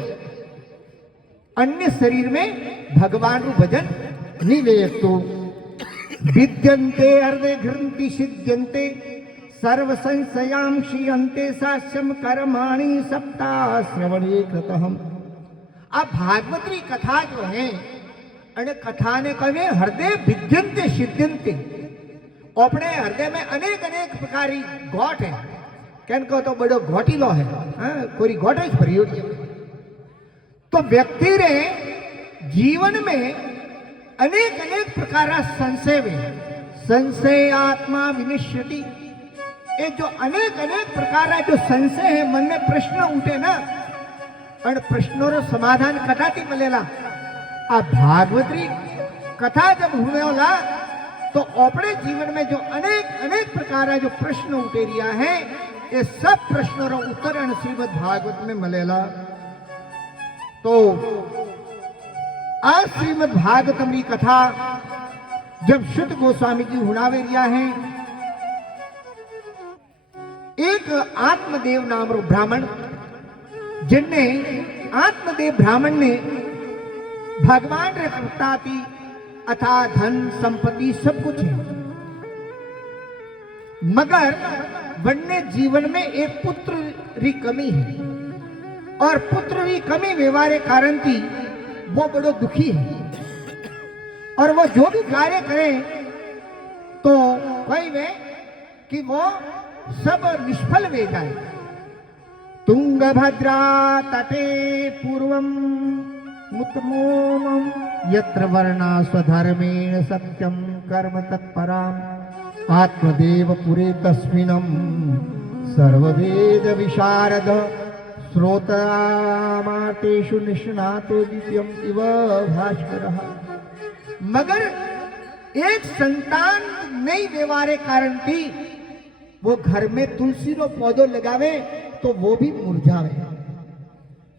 अन्य शरीर में भगवान रू भजन नहीं वे। तो विद्यन्ते हृदय घृंति सिद्ध्यन्ते सर्व संशयाम क्षीयन्ते साक्ष्यम कर्माणि सप्ताह श्रवणे कृतहम। अब भागवत री कथा जो है अने कथा ने कहे हृदय विद्यन्ते सिद्ध्यन्ते, अपने हृदय में अनेक अनेक प्रकार की घोट है, कैन को तो बड़ो घोटीलो है, कोई घोट ही भरी होती है। तो व्यक्ति रे जीवन में अनेक अनेक प्रकार संशय है, संशय आत्मा विनिश्यति। ये जो अनेक अनेक प्रकार जो संशय है मन में प्रश्न उठे ना और प्रश्नों रो समाधान कटाती मिलेला। आ भागवत री कथा जब हुए होला तो अपने जीवन में जो अनेक अनेक प्रकार जो प्रश्न उठेरिया है ये सब प्रश्नों रो उत्तर श्रीमद् भागवत में मिलेला। तो आज श्रीमद् भागवतम की कथा जब शुद्ध गोस्वामी जी हुणावे रिया है, एक आत्मदेव नाम रो ब्राह्मण जिनने आत्मदेव ब्राह्मण ने भगवान रे कृपा थी अथा धन संपत्ति सब कुछ है, मगर वन्य जीवन में एक पुत्र री कमी है और पुत्र री कमी व्यवहार कारण थी वो बड़ो दुखी है और वो जो भी कार्य करे तो कोई वे कि वो सब निष्फल वे जाए। तुंगभद्रा तटे पूर्वम मुत्तमोमं यत्र वर्णा स्वधर्मेण सत्यं कर्म तत्पराम् आत्मदेव पुरे तस्मिन्नं सर्ववेद विशारद श्रोतामातेषु निष्णातो द्वितीयम् इव भास्करः। मगर एक संतान नहीं व्यवहारे कारण थी वो घर में तुलसी रो पौधो लगावे तो वो भी मुरझावे,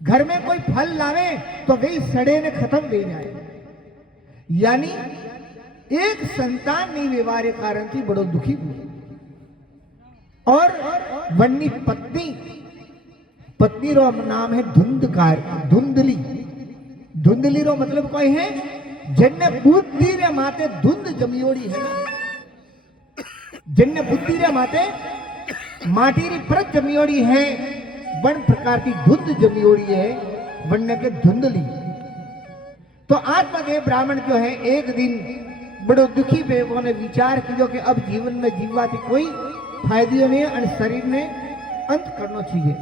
घर में कोई फल लावे तो वे सड़े ने खत्म हो जाए। यानी एक संतान नहीं व्यवहार कारण थी बड़ो दुखी हुई। और वन्नी पत्नी रो नाम है धुंधली। धुंधली रो मतलब कोई है जिनने बुद्धि रे माते धुंध जमियोड़ी है ना, जिनने बुद्धि रे माते माटी री परत जमियोड़ी है, वन प्रकार की धुंध जमियोड़ी है वन्य के धुंधली। तो आत्मदेव ब्राह्मण जो है एक दिन बड़ो दुखी बेवों ने विचार किया कि अब जीवन में जीवा थी कोई फायदो नहीं और शरीर ने अंत करना चाहिए।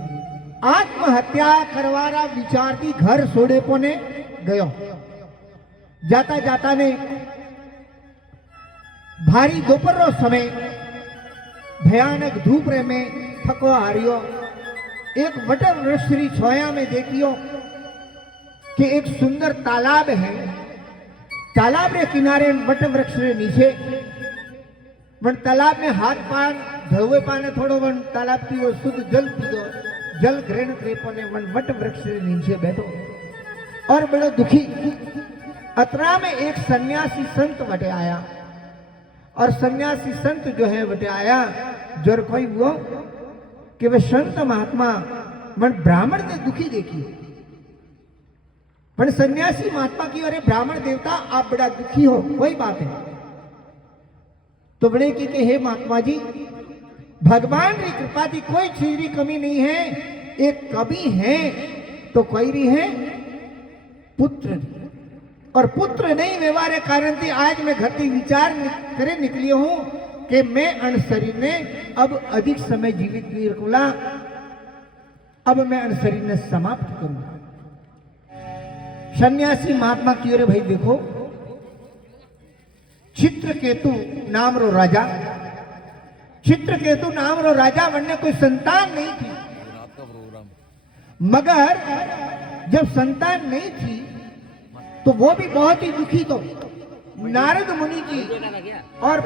आत्महत्या करवारा विचार थी घर सोड़े पोने गयो। जाता जाता ने भारी दोपहर रो समय भयानक धूप रे में थको हारियो एक वट वृक्ष री छाया में देखियो कि एक सुंदर तालाब है। तालाब रे किनारे वट वृक्ष रे नीचे वन तालाब में हाथ पार धोवे पाने थोड़ो वन तालाब की वो शुद्ध जल पीदो, जल ग्रहण करे पने वन वट वृक्ष रे नीचे बैठो और बड़ो दुखी। अतरा में एक सन्यासी संत वटे आया और सन्यासी संत जो है वटे आया जोर कोई वो कि वे संत महात्मा मन ब्राह्मण ने दुखी देखी, पर सन्यासी महात्मा की अरे ब्राह्मण देवता आप बड़ा दुखी हो, कोई बात है। तो बड़े की हे महात्मा जी भगवान की कृपा की कोई चीज की कमी नहीं है, एक कमी है तो कोई रही है पुत्र, और पुत्र नहीं व्यवहार कारण थी आज मैं घर की विचार करे निकली हूं कि मैं अण शरीर ने अब अधिक समय जीवित नहीं रखूंगा, अब मैं अण शरीर ने समाप्त करूंगा। सन्यासी महात्मा की ओर भाई देखो चित्रकेतु नाम रो राजा, चित्रकेतु नाम रो राजा वन्य कोई संतान नहीं थी, मगर जब संतान नहीं थी तो वो भी बहुत ही दुखी। तो नारद मुनि जी और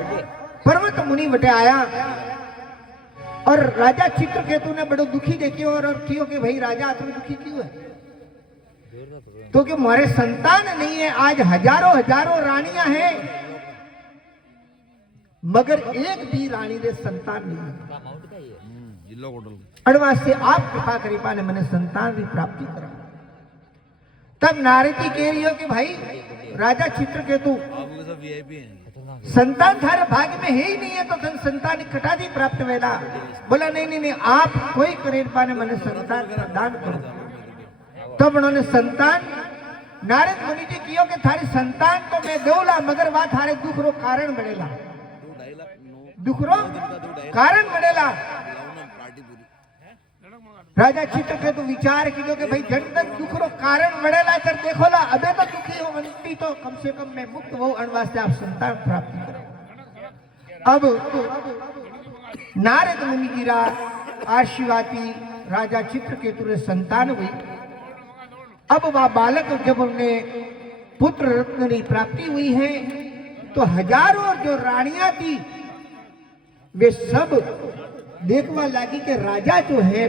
पर्वत मुनि बटे आया और राजा चित्रकेतु ने बड़ो दुखी देखियो और कियो कि भाई राजा तुम दुखी क्यों है? तो कि हमारे संतान नहीं है, आज हजारों हजारों रानियां हैं मगर एक भी रानी रे संतान नहीं है। अड़वास से आप कृपा करी पाने मैंने संतान की प्राप्ति करा। तब नारद जी कह रही हो कि भाई राजा चित्रकेतु संतान थारे भाग्य में है ही नहीं है तो धन संतान कटा दी प्राप्त वेला। बोला नहीं नहीं नहीं आप कोई करे पाने मैंने संतान दान करो। तब उन्होंने संतान नारद मुनि जी कियो कि थारी संतान तो मैं देवला मगर वह थारे दुख रो कारण बनेला, दुख रो कारण बनेला। राजा चित्रकेतु विचार कियो कि भाई जन तक दुख रो कारण बनेला चल देखो ला अबे तो दुखी हो वंती तो कम से कम मैं मुक्त हो अनवास से आप संतान प्राप्ति करो। अब नारद मुनि की आशीर्वादी राजा चित्रकेतु रे संतान हुई। अब वह बालक जब हमने पुत्र रत्न की प्राप्ति हुई है, तो हजारों जो रानियां थी वे सब देखवा लगी कि राजा जो है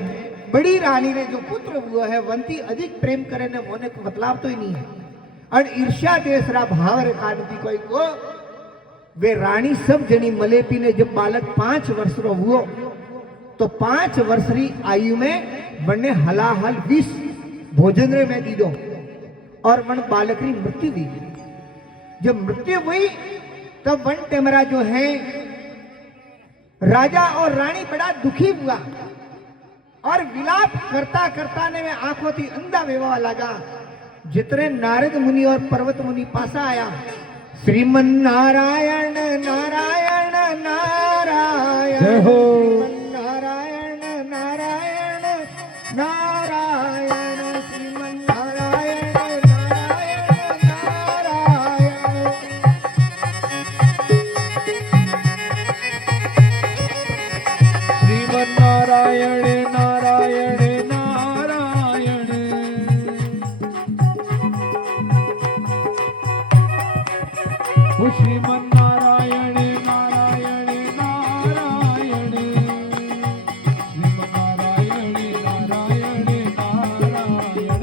बड़ी रानी ने जो पुत्र हुआ है वंती अधिक प्रेम करे ने होने को मतलब तो ही नहीं है। और ईर्ष्या देसरा भाव रेखा थी कोई को वे रानी सब जनी मलेपी ने जब बालक 5 वर्ष रो हुआ तो 5 वर्ष री आयु में बनने हलाहल 20 भोजन रे में दी दो और वन बालक री मृत्यु हुई। जब मृत्यु हुई तब वन टेमरा जो है राजा और रानी बड़ा दुखी हुआ और विलाप करता करता ने में आंखों थी अंधा वेवा लगा। जितने नारद मुनि और पर्वत मुनि पासा आया, श्रीमन नारायण नारायण नारायण श्रीमन नारायण नारायण नारायण श्रीमन नारायण नारायण नारायण। श्रीमन नारायण नारायण नारायण ओ श्रीमन नारायण नारायण नारायण श्रीमन नारायण नारायण नारायण।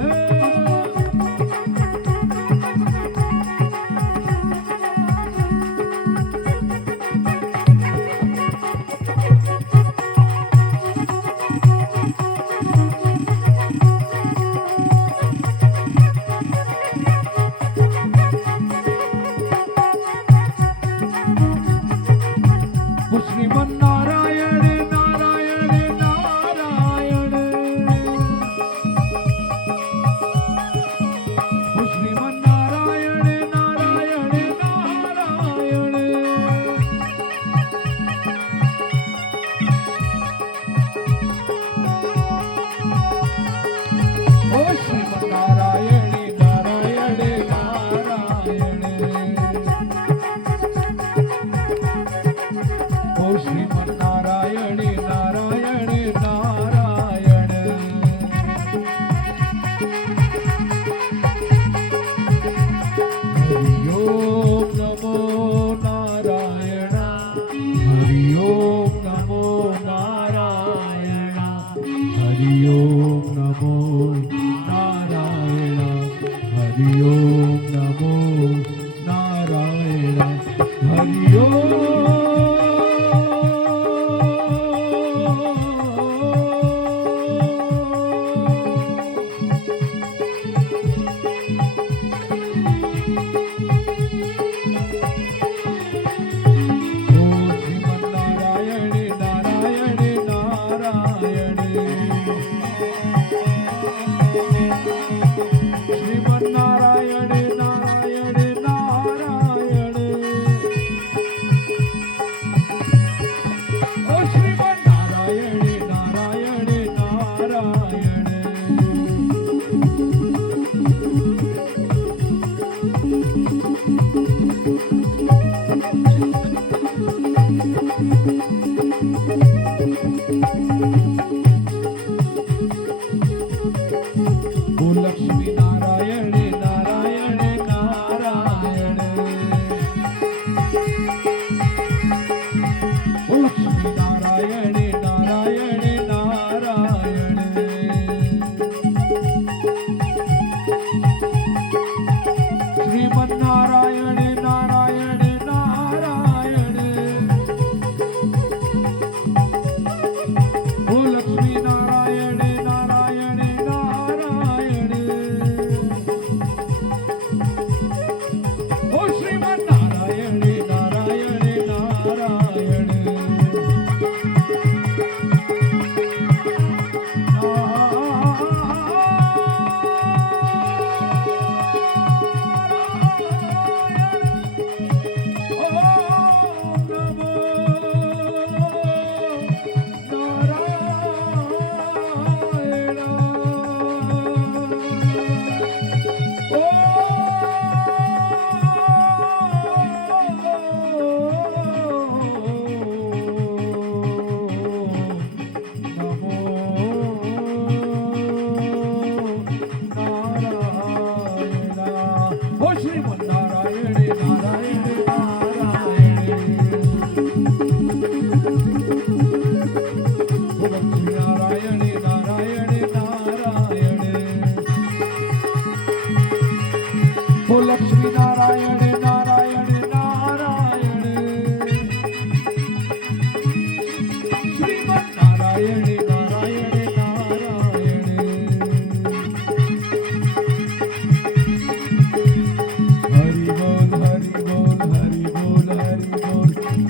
श्रीमन नारायण नारायण नारायण श्रीमन नारायण नारायण नारायण। ओ श्रीमन नारायण नारायण नारायण ओ श्रीमन नारायण नारायण नारायण। हरि ओम नमो नारायण हरि ओम नमो नारायण हरि ओम नमो नारायण हरि ओम नमो नारायण हरि ओम। श्रीमन नारायण नारायण नारायण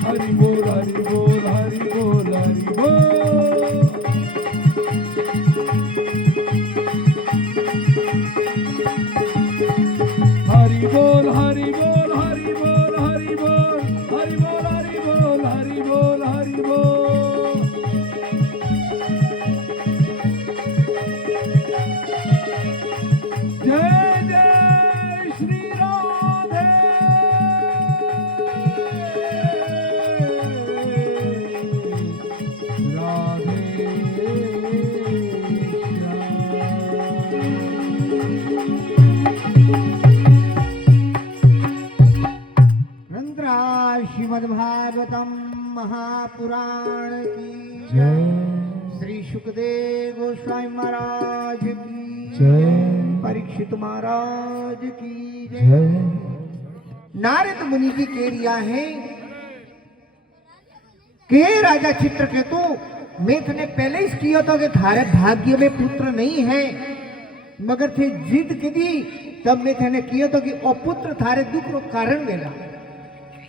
हरि बोल हरि बोल हरि बोल हरि बोल। हरि बोल हरि बोल हरि बोल हरि बोल हरि बोल हरि बोल हरि बोल हरि बोल। जय जय श्री राधे राधे रंद्रा श्रीमद्भागवतम महापुराण की जय श्री सुखदेव गोस्वामी महाराज की जय परीक्षित महाराज की जय। जय नारद मुनि जी कह रिया है कि हे राजा चित्रकेतु, मैं तने पहले ही किया था कि थारे भाग्य में पुत्र नहीं है, मगर थे जिद की दी तब मैं तेने किया था कि ओ पुत्र थारे दुख रो कारण वेला।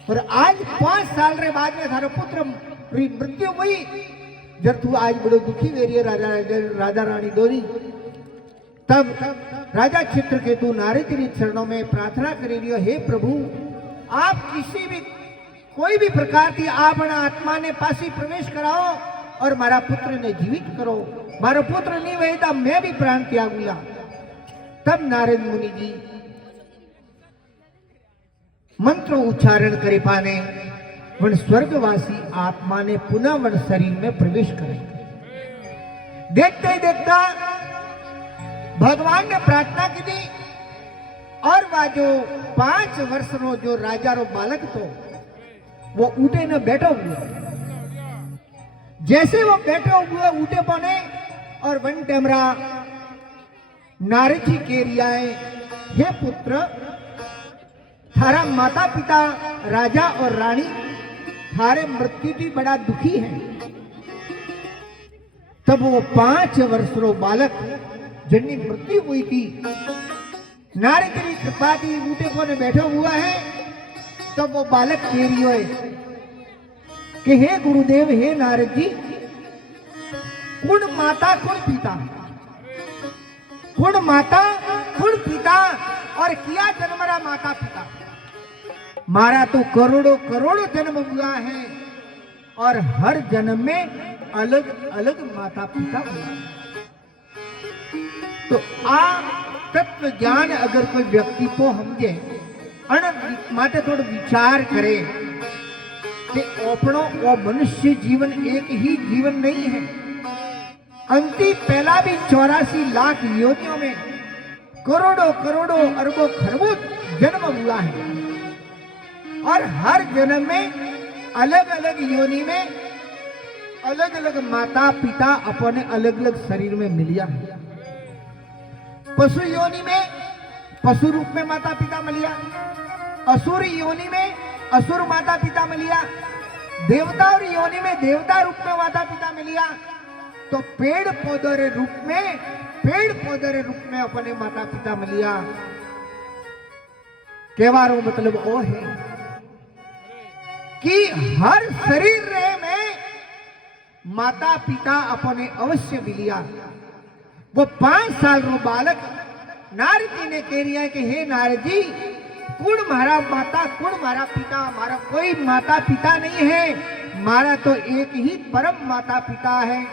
और आज 5 साल रे बाद में थारो पुत्र री मृत्यु हुई। जब तू आज बड़ो दुखी वेरिय राजा रानी दोरी, तब राजा चित्रकेतु नारद जी चरणों में प्रार्थना करी रियो, हे प्रभु, आप किसी भी कोई भी प्रकार की आपना आत्मा ने पासी प्रवेश कराओ और मारा पुत्र ने जीवित करो। मारा पुत्र नहीं वही था, मैं भी प्राण त्यागूंगा। तब नारद मुनि जी मंत्र उच्चारण करे पाने वन स्वर्गवासी आत्मा ने पुनः वन शरीर में प्रवेश करे। देखते ही देखता भगवान ने प्रार्थना की थी और वह जो 5 वर्ष रो जो राजा रो बालक तो वो ऊटे न बैठो हुआ। जैसे वो बैठे हुए ऊटे पौने और वन टेमरा नारद जी के रियाए, हे पुत्र, थारा माता पिता राजा और रानी थारे मृत्यु की बड़ा दुखी है। तब वो 5 वर्ष रो बालक जिनकी मृत्यु हुई थी, नारद जी कृपा की ऊटे पौने बैठा हुआ है। तब वो बालक कह रही है कि हे गुरुदेव, हे नारद जी, कुण माता कुण पिता, कुण माता कुण पिता, और किया जन्मरा माता पिता। मारा तो करोड़ों करोड़ों जन्म हुआ है और हर जन्म में अलग अलग माता पिता हुआ है। तो आ तत्व ज्ञान अगर कोई व्यक्ति को समझे माटे थोड़ा विचार करे कि अपनो वो मनुष्य जीवन एक ही जीवन नहीं है। अंति पहला भी 84 लाख योनियों में करोड़ों करोड़ों अरबों खरबों जन्म हुआ है और हर जन्म में अलग अलग योनि में अलग अलग माता पिता अपने अलग अलग शरीर में मिलिया है। पशु योनि में पशु रूप में माता पिता मिलिया, असुर योनि में असुर माता पिता मिलिया, देवता और योनि में देवता रूप में माता पिता मिलिया। तो पेड़ पौधे रूप में पेड़ पौधे रूप में अपने माता पिता मिलिया। कहवारो मतलब वो है कि हर शरीर रे में माता पिता अपने अवश्य मिलिया। वो 5 साल रो बालक नारद जी ने कह रिया कि हे नारद जी, कुण मारा माता कुण मारा पिता, मारा कोई माता पिता नहीं है, मारा तो एक ही परम माता पिता है।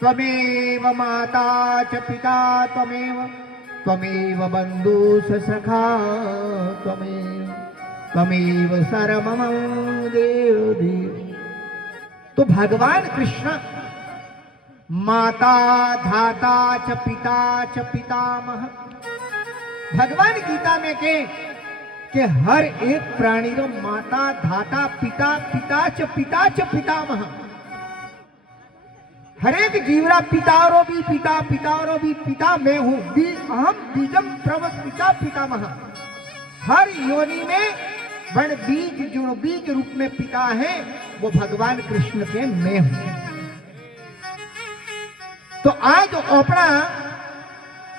त्वमेव माता च पिता त्वमेव, त्वमेव बंधु स सखा त्वमेव, त्वमेव सर्वमम देव देव। तो भगवान कृष्ण माता धाता च पितामह, भगवान गीता में के कि हर एक प्राणी रो माता धाता पिता पिता च पितामह। हर एक जीवरा पितारो भी पिता पितारो भी पिता मैं हूं, अहम बीजम प्रवस्मिता पितामह। हर योनि में वन बीज जो बीज रूप में पिता है वो भगवान कृष्ण के मैं हूं। तो आज अपना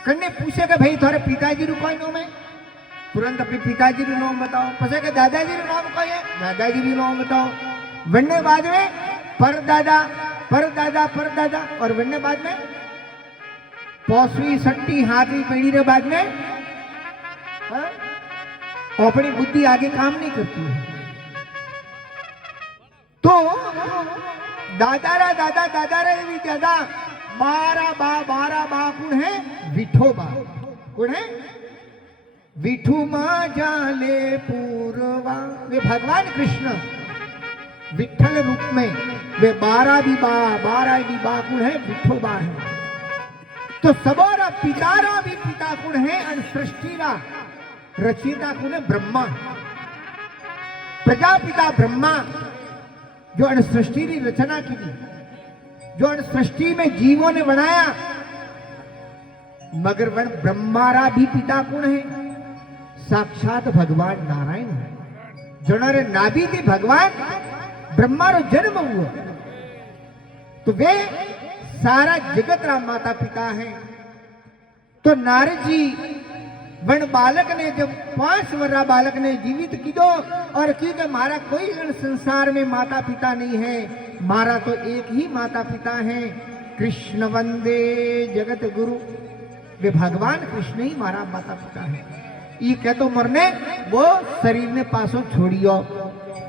कन्ने पूछे कि भाई थारे पिताजी रू कोई नाम है, तुरंत अपने पिताजी रू नाम बताओ। पछे के दादाजी रू नाम कोई है, दादाजी रू नाम बताओ। वन्ने बाद में परदादा परदादा परदादा और वन्ने बाद में पौसवी सट्टी हाथी पीढ़ी रे बाद में हाँ? अपनी बुद्धि आगे काम नहीं करती है। तो दादारा दादा दादारा एवी दादा बारा बा कौन है? विठोबा। कौन है? विठू मां जाले पूर्वा। वे भगवान कृष्ण विठल रूप में वे बारा भी बा कौन है? विठोबा है। तो सबोरा पितारा भी पिता कौन है? और सृष्टिरा रचयिता कौन है? ब्रह्मा। प्रजापिता ब्रह्मा जो अण सृष्टि की रचना की थी, जो अण सृष्टि में जीवों ने बनाया, मगर वह ब्रह्मारा भी पिता कौन है? साक्षात भगवान नारायण है। जणरे नाभि थी भगवान ब्रह्मा रो जन्म हुआ। तो वे सारा जगत रा माता पिता हैं। तो नारद जी वन बालक ने जब 5 वर्षा बालक ने जीवित कीधो और क्योंकि मारा कोई संसार में माता पिता नहीं है, मारा तो एक ही माता पिता है, कृष्ण वंदे जगत गुरु। वे भगवान कृष्ण ही मारा माता पिता है। ये कह तो मरने वो शरीर ने पासों छोड़ियो।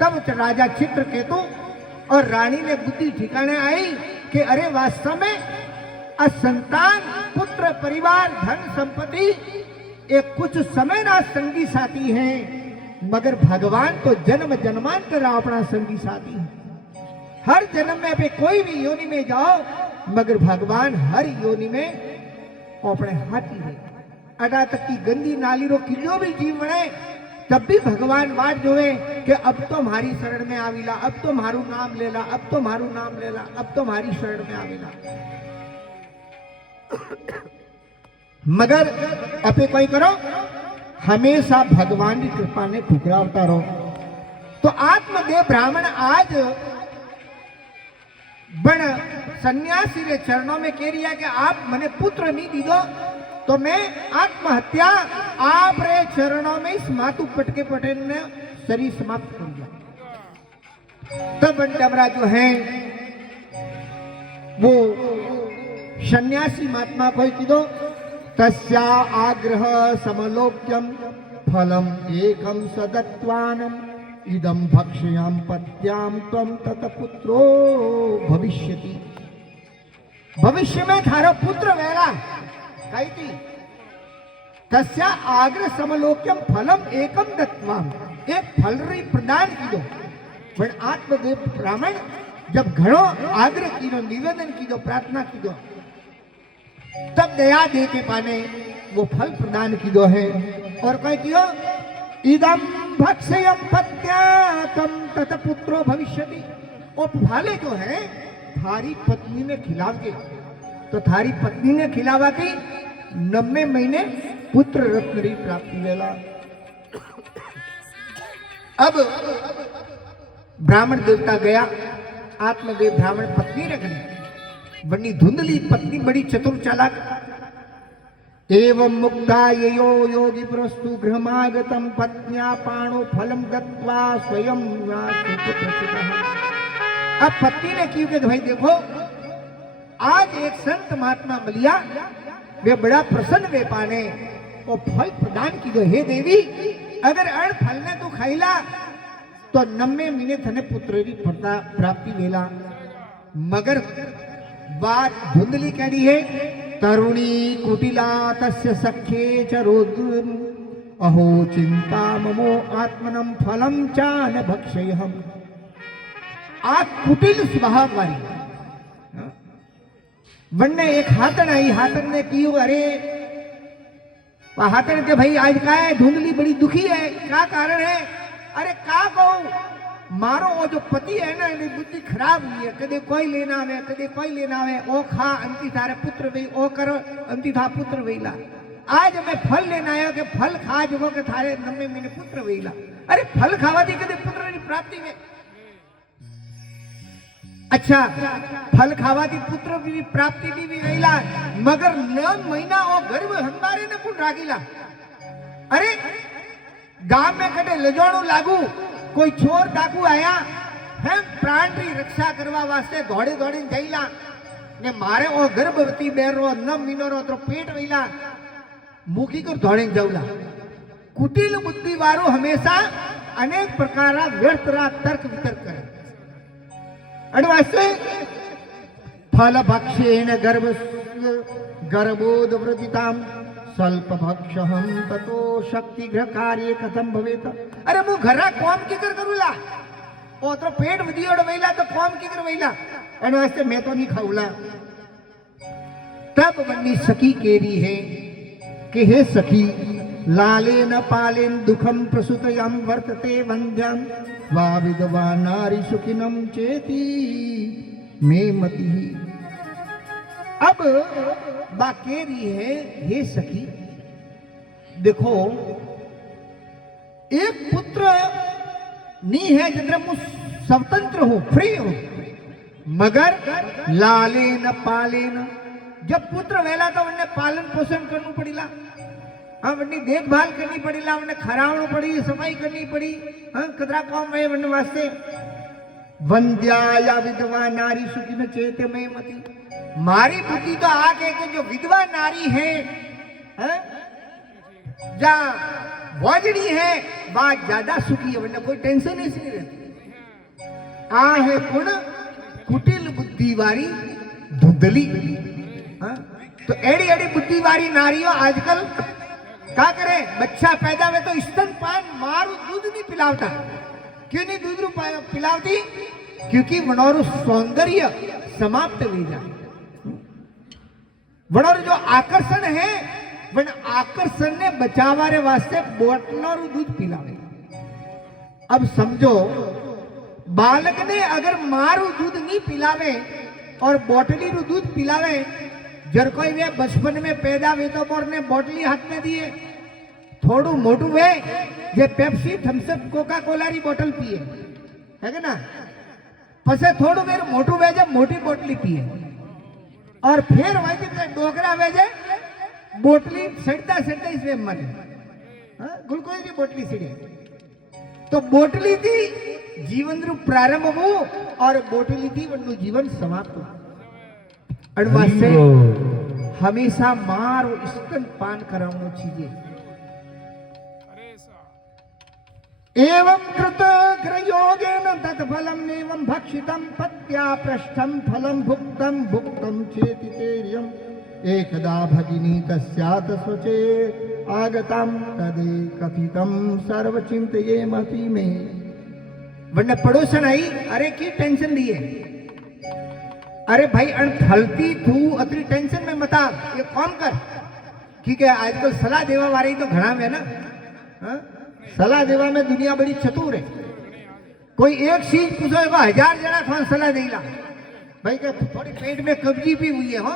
तब राजा चित्रकेतु और रानी ने बुद्धि ठिकाने आई कि अरे वास्तव में असंतान पुत्र परिवार धन संपत्ति एक कुछ समय ना संगी साथी हैं, मगर भगवान तो जन्म जन्मांतर अपना संगी साथी है। हर जन्म में पे कोई भी योनि में जाओ, मगर भगवान हर योनि में अपने हाथी है। अदा तक की गंदी नाली रो किलो भी जीव बने तब भी भगवान वाट जोवे कि अब तो हमारी शरण में आविला, अब तो मारू नाम लेला, अब तो मारू नाम लेला, अब तो हमारी शरण में आविला। मगर अपे कोई करो हमेशा भगवान की कृपा ने ठुकरावता रहो। तो आत्मदेव ब्राह्मण आज बण सन्यासी रे चरणों में कह रिया कि आप मने पुत्र नहीं दी दो तो मैं आत्महत्या आप रे चरणों में इस मातु पटके पटेल ने शरीर समाप्त कर दिया। तब डमरा जो है वो सन्यासी महात्मा कोई कीधो तस्या आग्रह समलोक्यम फलम एकम सदत्वानम इदम भक्ष्याम पत्याम त्वम ततपुत्रो भविष्यति। भविष्य में थारो पुत्र वेला कही थी तस्या आग्रह समलोक्यम फलम एकम दत्वाम। एक फल री प्रदान कीधो। पण आत्मदेव ब्राह्मण जब घणो आग्रह कीधो, निवेदन कीधो, प्रार्थना कीधो, तब दया दे के पाने वो फल प्रदान कीधो है। और कह कियो इदम भक्ष्यम पत्यातम तत पुत्रो भविष्यति। वो फले जो है थारी पत्नी ने खिलावे, तो थारी पत्नी ने खिलावा की 90 महीने पुत्र रत्न री प्राप्ति वेला। अब ब्राह्मण देवता गया, आत्मदेव ब्राह्मण पत्नी रखनी बड़ी धुंधली पत्नी, बड़ी चतुर चालाक। एवं मुक्ता यो योगी पुरस्तु गृहमागतम पत्न्या पाणो फलम दत्वा स्वयं पुत्रचितः। अब पत्नी ने क्यों कि भाई देखो आज एक संत महात्मा मिलिया, वे बड़ा प्रसन्न वे पाने वो फल प्रदान की दो। हे देवी अगर अण फल ने तू खाईला तो 90 महीने थने पुत्र की प्राप्ति वेला। मगर बात धुंधली कड़ी है। तरुणी कुटिला तस्य सख्ये च रोद्रम अहो चिंता ममो आत्मनम फलम चा न भक्षयहम। आ कुटिल स्वभाव वाली वन्ने एक हाथन आई, हाथन ने की अरे हाथन के भाई आज का है धुंधली बड़ी दुखी है, क्या कारण है? अरे का कहूं मारो वो जो पति है ना बुद्धि खराब हुई है, कदे कोई लेना आवे कदे कोई लेना आवे, ओ खा अंति थारे पुत्र वही, ओ करो अंति था पुत्र वहीला। आज मैं फल लेना आया कि फल खा जो के थारे 90 महीने पुत्र वहीला। अरे फल खावा थी कदे पुत्र की प्राप्ति में। अच्छा फल खावा थी पुत्र की प्राप्ति भी वहीला, मगर 9 महीना वो गर्भ हंगारे ने कुछ रागीला। अरे गांव में कदे लजोणू लागू, कोई चोर डाकू आया हेम प्राण री रक्षा करवा वास्ते दौड़े दौड़ी जईला ने मारे ओ गर्भवती बेरो 9 महीनो रो तो पेट वेला मूकी को दौड़े जाऊला कुटिल बुद्धि वारो हमेशा अनेक प्रकारा व्यर्थरा तर्क वितर्क करे अडवासे फल भक्षेण गर्भोद वृदिताम स्वल्प भक्षहम ततो शक्ति ग्रह कार्य कथम भवेत। अरे मु घरा कौम की कर करूला ओ तो पेट वधियोड़ वैला तो कौम की कर वैला एन वास्ते मैं तो नहीं खाऊला। तब बन्नी सखी केरी है कि हे सखी लालेन पालेन दुखम प्रसूतयम वर्तते वंद्यम वा विधवा नारी सुखिनम चेती मे मति। अब बाकेरी है हे सखी देखो एक पुत्र नहीं है जिधर मु स्वतंत्र हो फ्री हो मगर लाले न पाले न जब पुत्र वेला तो उन्हें पालन पोषण करना पड़ेला उन्हें देखभाल करनी पड़ेला उन्हें खरावना पड़ी सफाई करनी पड़ी कतरा कौम है उन्हें वास्ते वंद्या या विधवा नारी सुखी न चेत में मती। मारी बुद्धि तो आगे के जो विधवा नारी है जा वजड़ी है वह ज्यादा सुखी है वरना कोई टेंशन ही नहीं रहती। आ है पुण कुटिल बुद्धि वारी धुंधली तो एड़ी एड़ी बुद्धि वारी नारियों आजकल क्या करे बच्चा पैदा हुए तो स्तनपान मारू दूध नहीं पिलावता। क्यों नहीं दूध पिलावती क्योंकि वनोरु सौंदर्य समाप्त हो जाए वनोरु जो आकर्षण है वन आकर्षण ने बचावारे वास्ते बोतलों दूध पिलावे। अब समझो बालक ने अगर मारू दूध नहीं पिलावे और बोतली रू दूध पिलावे जर कोई वे बचपन में पैदा हुए तो मोर ने बोतली हाथ में दिए थोड़ू मोटू वे जे पेप्सी थम्सअप कोका कोला री बोतल पिए है कि ना पसे थोड़ू वेर मोटू वे जे मोटी बोतली पिए और फिर वही डोकरा वे जे बोतली सड़ता सड़ता इस वे मरे ग्लूकोज की बोतली सिड़े तो बोतली थी जीवन रू प्रारंभ हो और बोतली थी वनु जीवन समाप्त हो। अड़वासे हमेशा मार और स्तनपान करावनो चीजे एवं कृत ग्रयोगेन तत्फलम एवं भक्षितम पत्या पृष्ठम फलम भुक्तम भुक्तम चेतितेर्यम एकदा भगिनी तस्यात स्वचे आगतम तदे कथितम सर्व चिंतये मति में। वरना पड़ोसन आई अरे की टेंशन लिए अरे भाई अनफलती तू अतरी टेंशन में मता ये कौन कर ठीक है आजकल सलाह देवा वाली तो घना में ना सलाह देवा में दुनिया बड़ी चतुर है। कोई एक चीज पूछो 1000 जना कौन सलाह देला भाई क्या थोड़ी पेट में कब्जी भी हुई है हो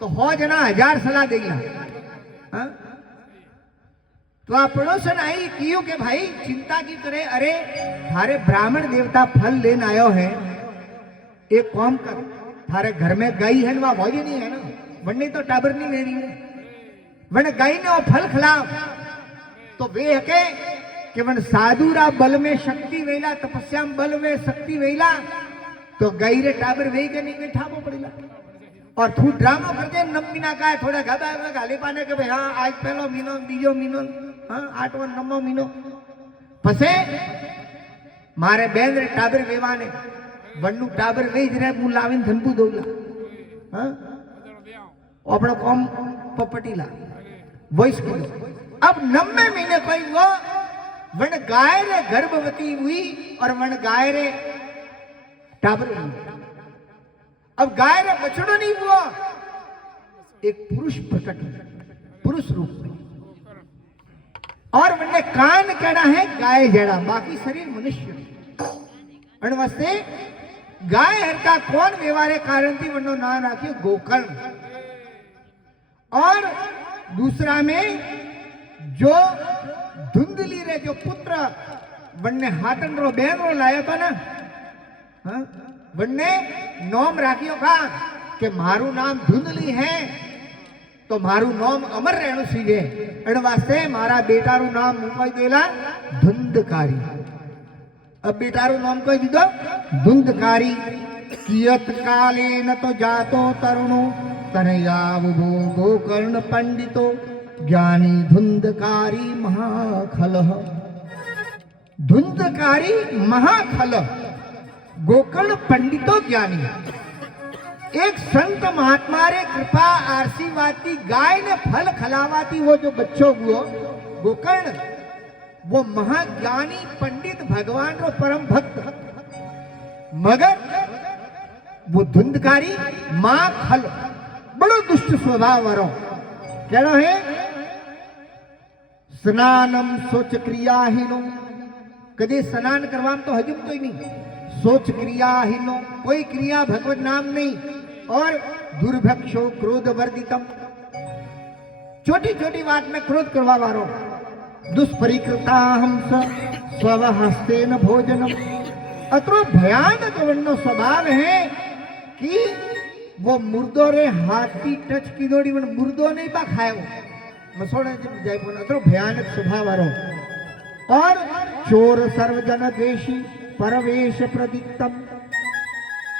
तो 100 जना 1000 सलाह देला तो आप पड़ोसन आई क्यों के भाई चिंता की करे अरे थारे ब्राह्मण देवता फल लेने आयो है एक कौम कर थारे घर में गाय है वहां भोज नहीं है ना वरने तो टाबर नहीं ले रही है वरना गाय ने वो फल खिलाओ तो वे हके कि वन साधुरा बल में शक्ति वेला तपस्या बल में शक्ति वेला तो गाय रे टाबर वे के नहीं बैठावो पड़ेला और तू ड्रामा करते 9 महीना का है थोड़ा घबा गाली पाने के भाई हाँ आज पहलो महीनो बीजो महीनो हाँ 8वां 9वां महीनो पसे मारे बेन रे टाबर वेवा ने वन्नू टाबर वेज रे मु लावीन धनबू दोला हां अपनो कॉम पपटीला वॉइस किलो। अब 90 महीने कोई वो वन गाय रे गर्भवती हुई और वन गाय रे टाबर हुई। अब गाय रे बछड़ो नहीं हुआ एक पुरुष प्रकट पुरुष रूप में और वने कान कड़ा है गाय जड़ा बाकी शरीर मनुष्य अणवस्ते गाय हर का कौन व्यवहारे कारण थी वनो ना राखियो गोकर्ण। और दूसरा में जो धुंधली रे जो पुत्र वन्ने हाथन रो बहन रो लाया था ना वन्ने नोम राखियो का कि मारू नाम धुंधली है तो मारू नाम अमर रहनु सीजे एण वास्ते मारा बेटा रू नाम मुकाई देला धुंधकारी। अब बेटारू नाम कही दीदो धुंधकारी कियत काले न तो जातो तरुणो तनयाव गोकर्ण पंडितो ज्ञानी धुंधकारी महाखलः। धुंधकारी महाखलः गोकर्ण पंडितो ज्ञानी। एक संत महात्मा रे कृपा आशीर्वादी गाय ने फल खिलावाती वो जो बच्चों हुआ गोकर्ण वो महाज्ञानी पंडित भगवान रो परम भक्त मगर वो धुंधकारी मां खल बड़ो दुष्ट स्वभाव वारो केड़ो है स्नानम सोच क्रियाहीनो कदे स्नान करवाम तो हजम तो ही नहीं सोच क्रियाहीनो कोई क्रिया भगवत नाम नहीं और दुर्भक्षो क्रोध वर्धितम छोटी छोटी बात में क्रोध करवा वारो दुष्परिकृता हंस स्वहस्तेन भोजनम अतो भयानक वनो स्वभाव है कि वो मुर्दो रे हाथी टच की दोड़ी वन मुर्दो नहीं पा खायो मसोड़े जब जाय पण अतो भयानक स्वभाव वारो और चोर सर्वजन द्वेषी परवेश प्रदीप्तम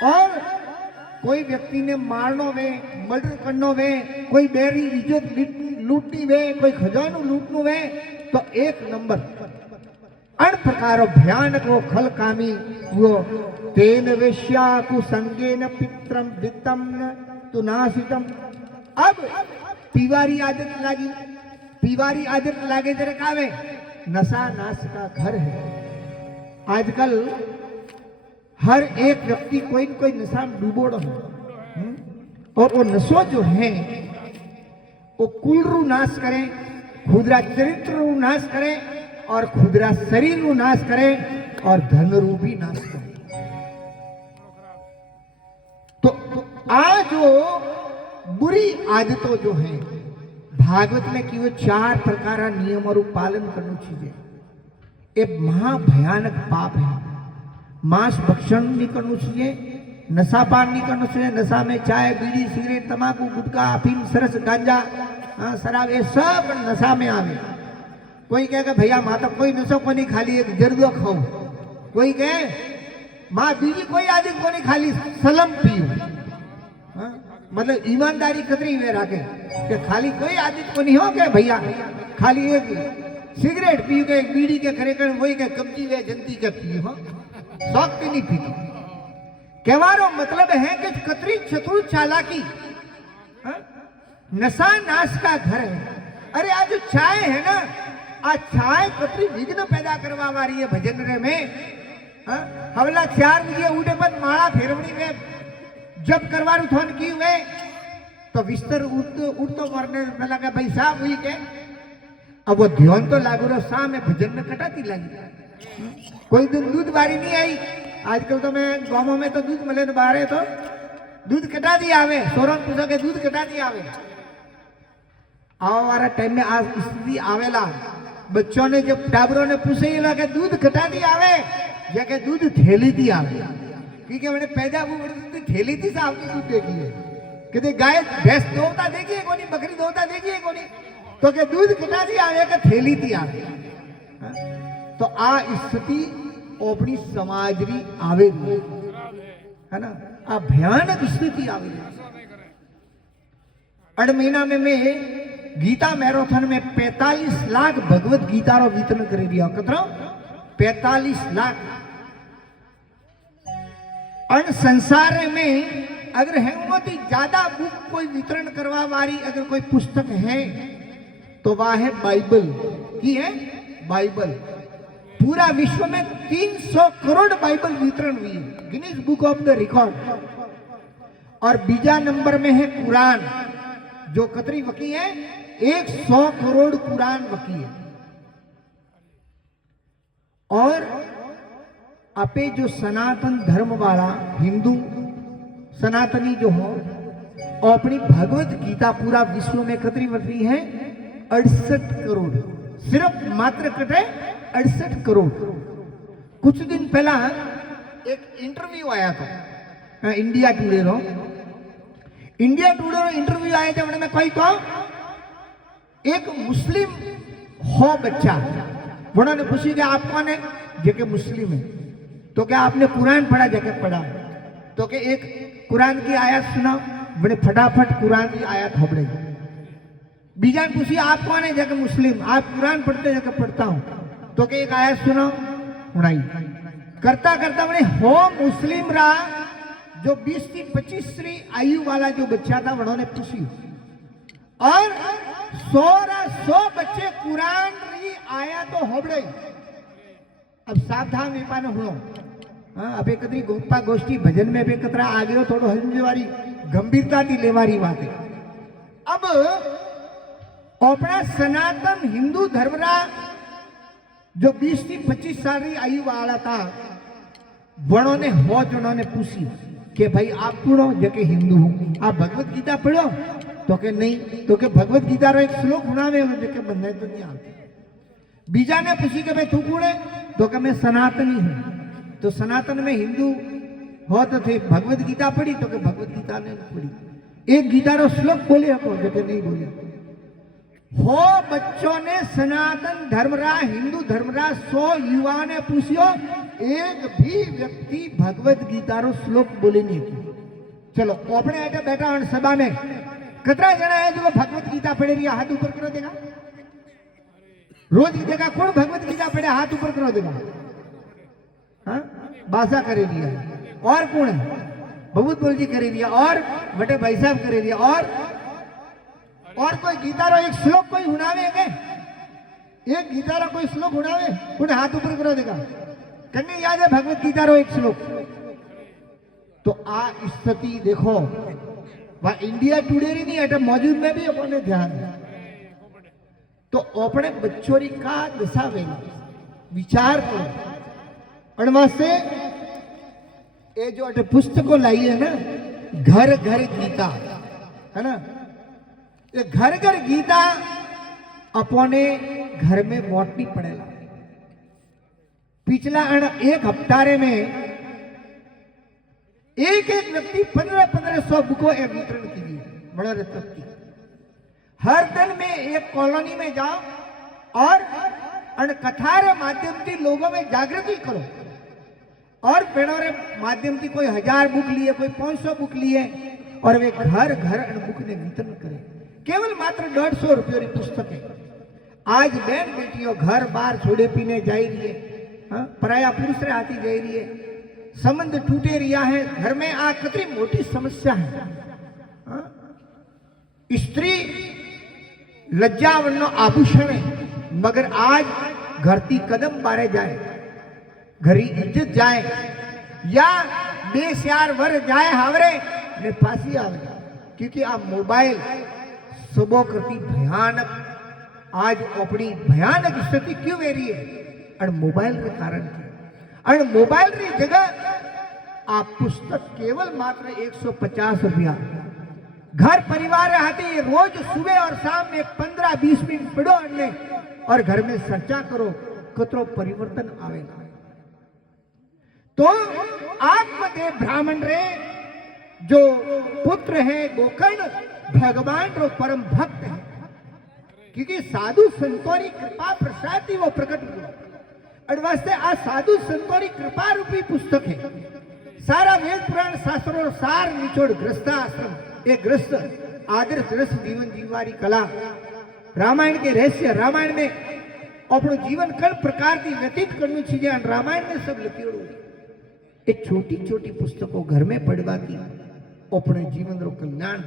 और कोई व्यक्ति ने मारनो वे मर्डर करनो वे कोई बेरी इज्जत लूटनी वे कोई खजानो लूटनो वे तो एक नंबर अन प्रकारो भयानक वो खल कामी वो तेन वेश्या कुसंगेन पित्रम वित्तम तु नासितम। अब पीवारी आदत लागे जरा कावे नशा नाश का घर है। आजकल हर एक व्यक्ति कोई न कोई नशा में डूबोड़ो है और वो नशो जो है वो कुलरू नाश करे खुदरा चरित्र रू नाश करे और खुदरा शरीर रू नाश करे और धन रू भी नाश करे। तो आ जो बुरी आदतों जो है भागवत में की वो 4 प्रकार नियमों रू पालन करना चाहिए। एक महाभयानक पाप है। मांस भक्षण नहीं करना चाहिए, नशा पान नहीं करना चाहिए। नशा में चाय बीड़ी सिगरेट तंबाकू गुटखा अफीम सरस गांजा शराब ये सब नशा में आवे। कोई कहेगा भैया माँ तो कोई नशो को नहीं खाली एक जर्दो खाऊ, कोई कहे माँ बीजी कोई आदत को नहीं खाली सलम पीऊ। मतलब ईमानदारी कतरी वे राखे कि खाली कोई आदत को नहीं हो के भैया खाली एक सिगरेट पीऊ के एक बीड़ी के करे कर वही के कब्जी वे जनती के पी हो शौक की नहीं पीती। कहवारो मतलब है कि कतरी चतुर चालाकी नशा नाश का घर है। अरे आज जो चाय है ना आज चाय कतरी विघ्न पैदा करवा वाली है भजन रे में। हवला 4 बजे उठे पर माला फेरवणी में जब करवारू थोन की हुए तो बिस्तर उठतो करने में लगा भाई साहब हुई के अब वो ध्यान तो लागू रहा सा में भजन में कटाती लगी। कोई दिन दूध बारी नहीं आई। आजकल तो मैं गाँवों में तो दूध मिले बारे तो दूध कटा दी आवे सोरन पूछो के दूध कटा दी आवे। आवा वाला टाइम में आज स्थिति आवेला बच्चों ने जब टाबरों ने पूछे के दूध कटा दी आवे या के दूध थैली दी आवे क्योंकि मैंने पैदा वो थैली थी साहब की दूध देखी है कहते गाय भैंस दोता देखिए कोनी बकरी दोता देखिए कोनी तो के दूध कटा दी आवे के थैली थी आवे। तो आ स्थिति अपनी समाज री आवे है ना आ भयानक स्थिति आवे। अड़ महीना में मैं गीता मैराथन में 45 लाख भगवत गीता रो वितरण कर दिया। कतरो 45 लाख। और संसार में अगर है ज्यादा बुक कोई वितरण करवा वाली अगर कोई पुस्तक है तो वह है बाइबल की है बाइबल। पूरा विश्व में 300 करोड़ बाइबल वितरण हुई है Guinness book of the record. और बीजा नंबर में है कुरान जो कतरी वकी है 100 करोड़ कुरान वकी है। और अपे जो सनातन धर्म वाला हिंदू सनातनी जो हो और अपनी भगवत गीता पूरा विश्व में कतरी वकी है 68 करोड़। सिर्फ मात्र कटे 68 करोड़। कुछ दिन पहला एक इंटरव्यू आया था इंडिया टुडे रो इंटरव्यू आया था उन्होंने कोई तो एक मुस्लिम हो बच्चा उन्होंने पूछी कि आप कौन है जे के मुस्लिम है तो क्या आपने कुरान पढ़ा? जगह पढ़ा। तो क्या एक कुरान की आयत सुनाओ, बड़े फटाफट कुरान की आयत हो बड़े। बीजा ने पूछी आप कौन है? जगह मुस्लिम। आप कुरान पढ़ते? जगह पढ़ता हूं। तो क्या एक आयत सुनाओ, सुनाई। करता करता बड़े हो मुस्लिम रहा, जो 20 થી 25 आयु वाला जो बच्चा था उन्होंने पूछी, और 100 बच्चे कुरान री आया तो होबड़े। अब सावधान वेपाने हुणो। हाँ, अब एक गोपा गोष्ठी भजन में भी कतरा आ गयो, थोड़ो हजमेवारी गंभीरता थी लेवारी बात है। अब अपना सनातन हिंदू धर्मरा जो 20 થી 25 साल री आयु वाला था, वणों ने होज उन्होंने पूछी कि भाई आप कौन? जके हिंदू हूं। आप भगवत गीता पढ़ो? तो के नहीं। तो के भगवत गीता रो एक श्लोक सुनावे, जके बंधे तो नहीं आते। बीजा ने पूछी कि भाई तू कौन है? तो के मैं सनातनी हूं। तो सनातन में हिंदू हो तो थे भगवत गीता पढ़ी? तो के भगवत गीता ने पढ़ी। एक गीता रो श्लोक बोले हो? जके नहीं बोले। हो बच्चों ने सनातन धर्मरा हिंदू धर्मरा 100 युवा ने पूछियो, एक भी व्यक्ति भगवत गीता रो श्लोक बोले नहीं की। चलो अपने आटे बैठा और सभा में कतरा जना है जो भगवत गीता पढ़े रही? हाथ ऊपर करो देगा। रोज देखा कौन भगवत गीता पढ़े? हाथ ऊपर करो देगा। हाँ, बासा करे दिया। और कौन है? बहुत बोल जी करे दिया। और बटे भाई साहब करे दिया। और कोई गीता रो एक श्लोक कोई सुनावे के? एक गीता रो कोई श्लोक सुनावे? उन्हें हाथ ऊपर करो देगा। कन्ने याद है भगवत गीता रो एक श्लोक? तो आ स्थिति देखो, वह इंडिया टुडे री नहीं है, मौजूद में भी अपने ध्यान है। तो अपने बच्चों का दशा वे विचार करो। अणवासे ये जो अटे पुस्तकों लाई है ना, घर घर गीता है ना, ये घर घर गीता अपने घर में मोटनी पड़ेला। पिछला एक हफ्तारे में एक व्यक्ति 1500 बुकों वितरण की बड़ा रत्ती। हर दिन में एक कॉलोनी में जाओ और कथारे माध्यम से लोगों में जागृति करो। और पेड़ों माध्यम से कोई 1000 बुक लिए, कोई 500 बुक लिए, और वे घर घर बुक ने वितरण करें। केवल मात्र 150 रुपये की पुस्तक है। आज बहन बेटियों घर बार छोड़े पीने जा रही है, पराया पुरुष रे आती जा रही है, संबंध टूटे रिया है, घर में आ कितनी मोटी समस्या है। स्त्री लज्जावनो आभूषण है, मगर आज घरती कदम बारे जाए, घरी इज्जत जाए, या बेस्यार वर जाए हावरे ने फांसी आवे। क्योंकि आ मोबाइल सुबह करती भयानक, आज अपनी भयानक स्थिति क्यों वे रही है? और मोबाइल के कारण। और मोबाइल की जगह आप पुस्तक केवल मात्र 150 रुपया घर परिवार रहती, रोज सुबह और शाम में 15-20 मिनट पढ़ो और घर में चर्चा करो, कतरो परिवर्तन आवेगा। तो आत्मदेव ब्राह्मण रे जो पुत्र है गोकर्ण भगवान रो परम भक्त है, क्योंकि साधु संतोरी कृपा प्रसाद वो प्रकट हुआ। और वास्ते आ साधु संतोरी कृपा रूपी पुस्तक है। सारा वेद पुराण शास्त्रों सार निचोड़ गृहस्थाश्रम, एक गृहस्थ आदर्श गृहस्थ जीवन जीववारी कला, रामायण के रहस्य, रामायण में अपनो जीवन कल प्रकार की व्यतीत करनी चाहिए। रामायण में सब लिखियोड़ो एक छोटी छोटी पुस्तकों घर में पढ़वा की अपने जीवन रो कल्याण।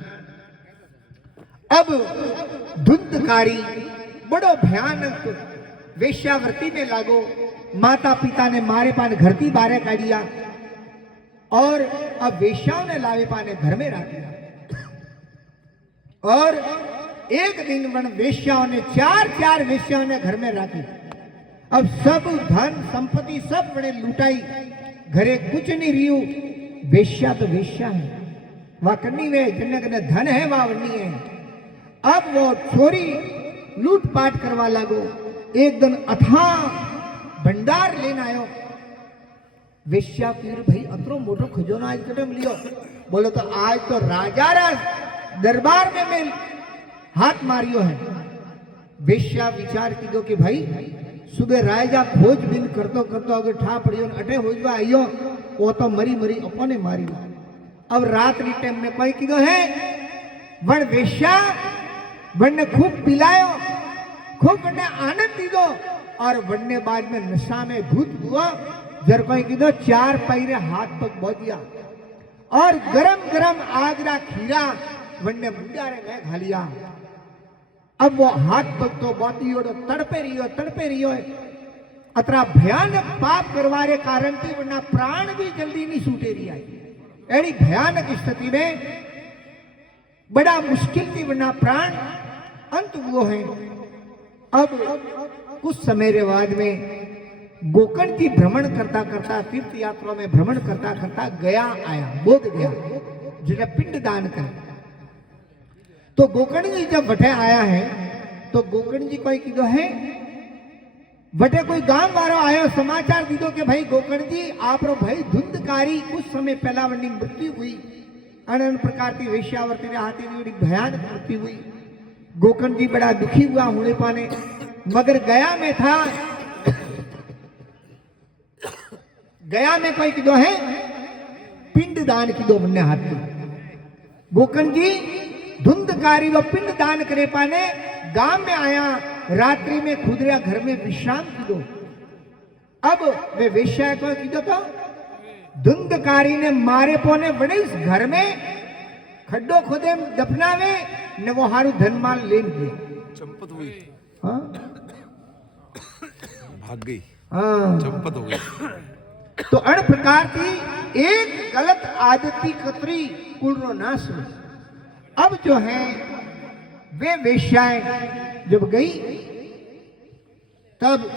अब धुंधकारी बड़ो भयानक वेश्यावृत्ति में लागो। माता पिता ने मारे पाने घर की बारे काढ़िया, और अब वेश्याओं ने लावे पाने घर में रख दिया। और एक दिन वन वेश्याओं ने चार वेश्याओं ने घर में रखी। अब सब धन संपत्ति सब बड़े लुटाई, घरे कुछ नहीं रियू। वेश्या तो वेश्या है, वह करनी वे जिन्हें कने धन है वह वरनी है। अब वो चोरी लूटपाट करवा लागो। एक दिन अथा भंडार लेना आयो। वेश्या पीर भाई अतरो मोटो खजानो आज कदम लियो। बोलो तो आज तो राजा दरबार में मैं हाथ मारियो है। वेश्या विचार की दो कि भाई सुबह राजा खोजबीन करतो करतो अगर ठा पड़ियो अटे होजवा आयो वो तो मरी मरी अपने मारी। अब रात री टाइम में कोई कीधो है वण वेश्या वण ने खूब पिलायो, खूब वण ने आनंद दीदो और वण ने बाद में नशा में धूत हुआ। जर कोई कीधो 4 पैरे हाथ पग बोधिया और गरम गरम आगरा खीरा वण ने मुंडारे में घालिया। अब वो हाथ पग तो बोती हो तड़पे रहियो अतरा भयानक पाप करवारे कारण थी वरना प्राण भी जल्दी नहीं छूटे रही आई। एड़ी भयानक स्थिति में बड़ा मुश्किल थी वरना प्राण अंत वो है। अब कुछ समय के बाद में गोकर्ण जी भ्रमण करता करता तीर्थ यात्रा में भ्रमण करता करता गया आया, बोध गया जिसे पिंड दान कर। तो गोकर्ण जी जब वटे आया है तो गोकर्ण जी कोई कीधो है वटे कोई गांव वालो आयो समाचार दीदो कि भाई गोकर्ण जी आपरो भाई धुंधकारी कुछ समय पहला वनी मृत्यु हुई। अनन प्रकार की वेश्यावर्ती ने हाथी की भयानक मृत्यु हुई। गोकर्ण जी बड़ा दुखी हुआ होने पाने, मगर गया में था, गया में कोई कीधो है पिंड दान कीधो मन्ने हाथ में। गोकर्ण जी धुंधकारी वो पिंड दान करे पाने गांव में आया, रात्रि में खुदरिया घर में विश्राम कीधो। अब वे वेश्या को कीधो तो धुंधकारी ने मारे पोने बड़े इस घर में खड्डो खोदे दफनावे ने वो हारू धनमाल ले गया। चंपत हुई, हाँ भाग गई, हाँ चंपत हो गई। तो अण प्रकार की एक गलत आदती कतरी कुलरो नाश हुई। अब जो है वे वेश्याएं जब गई तब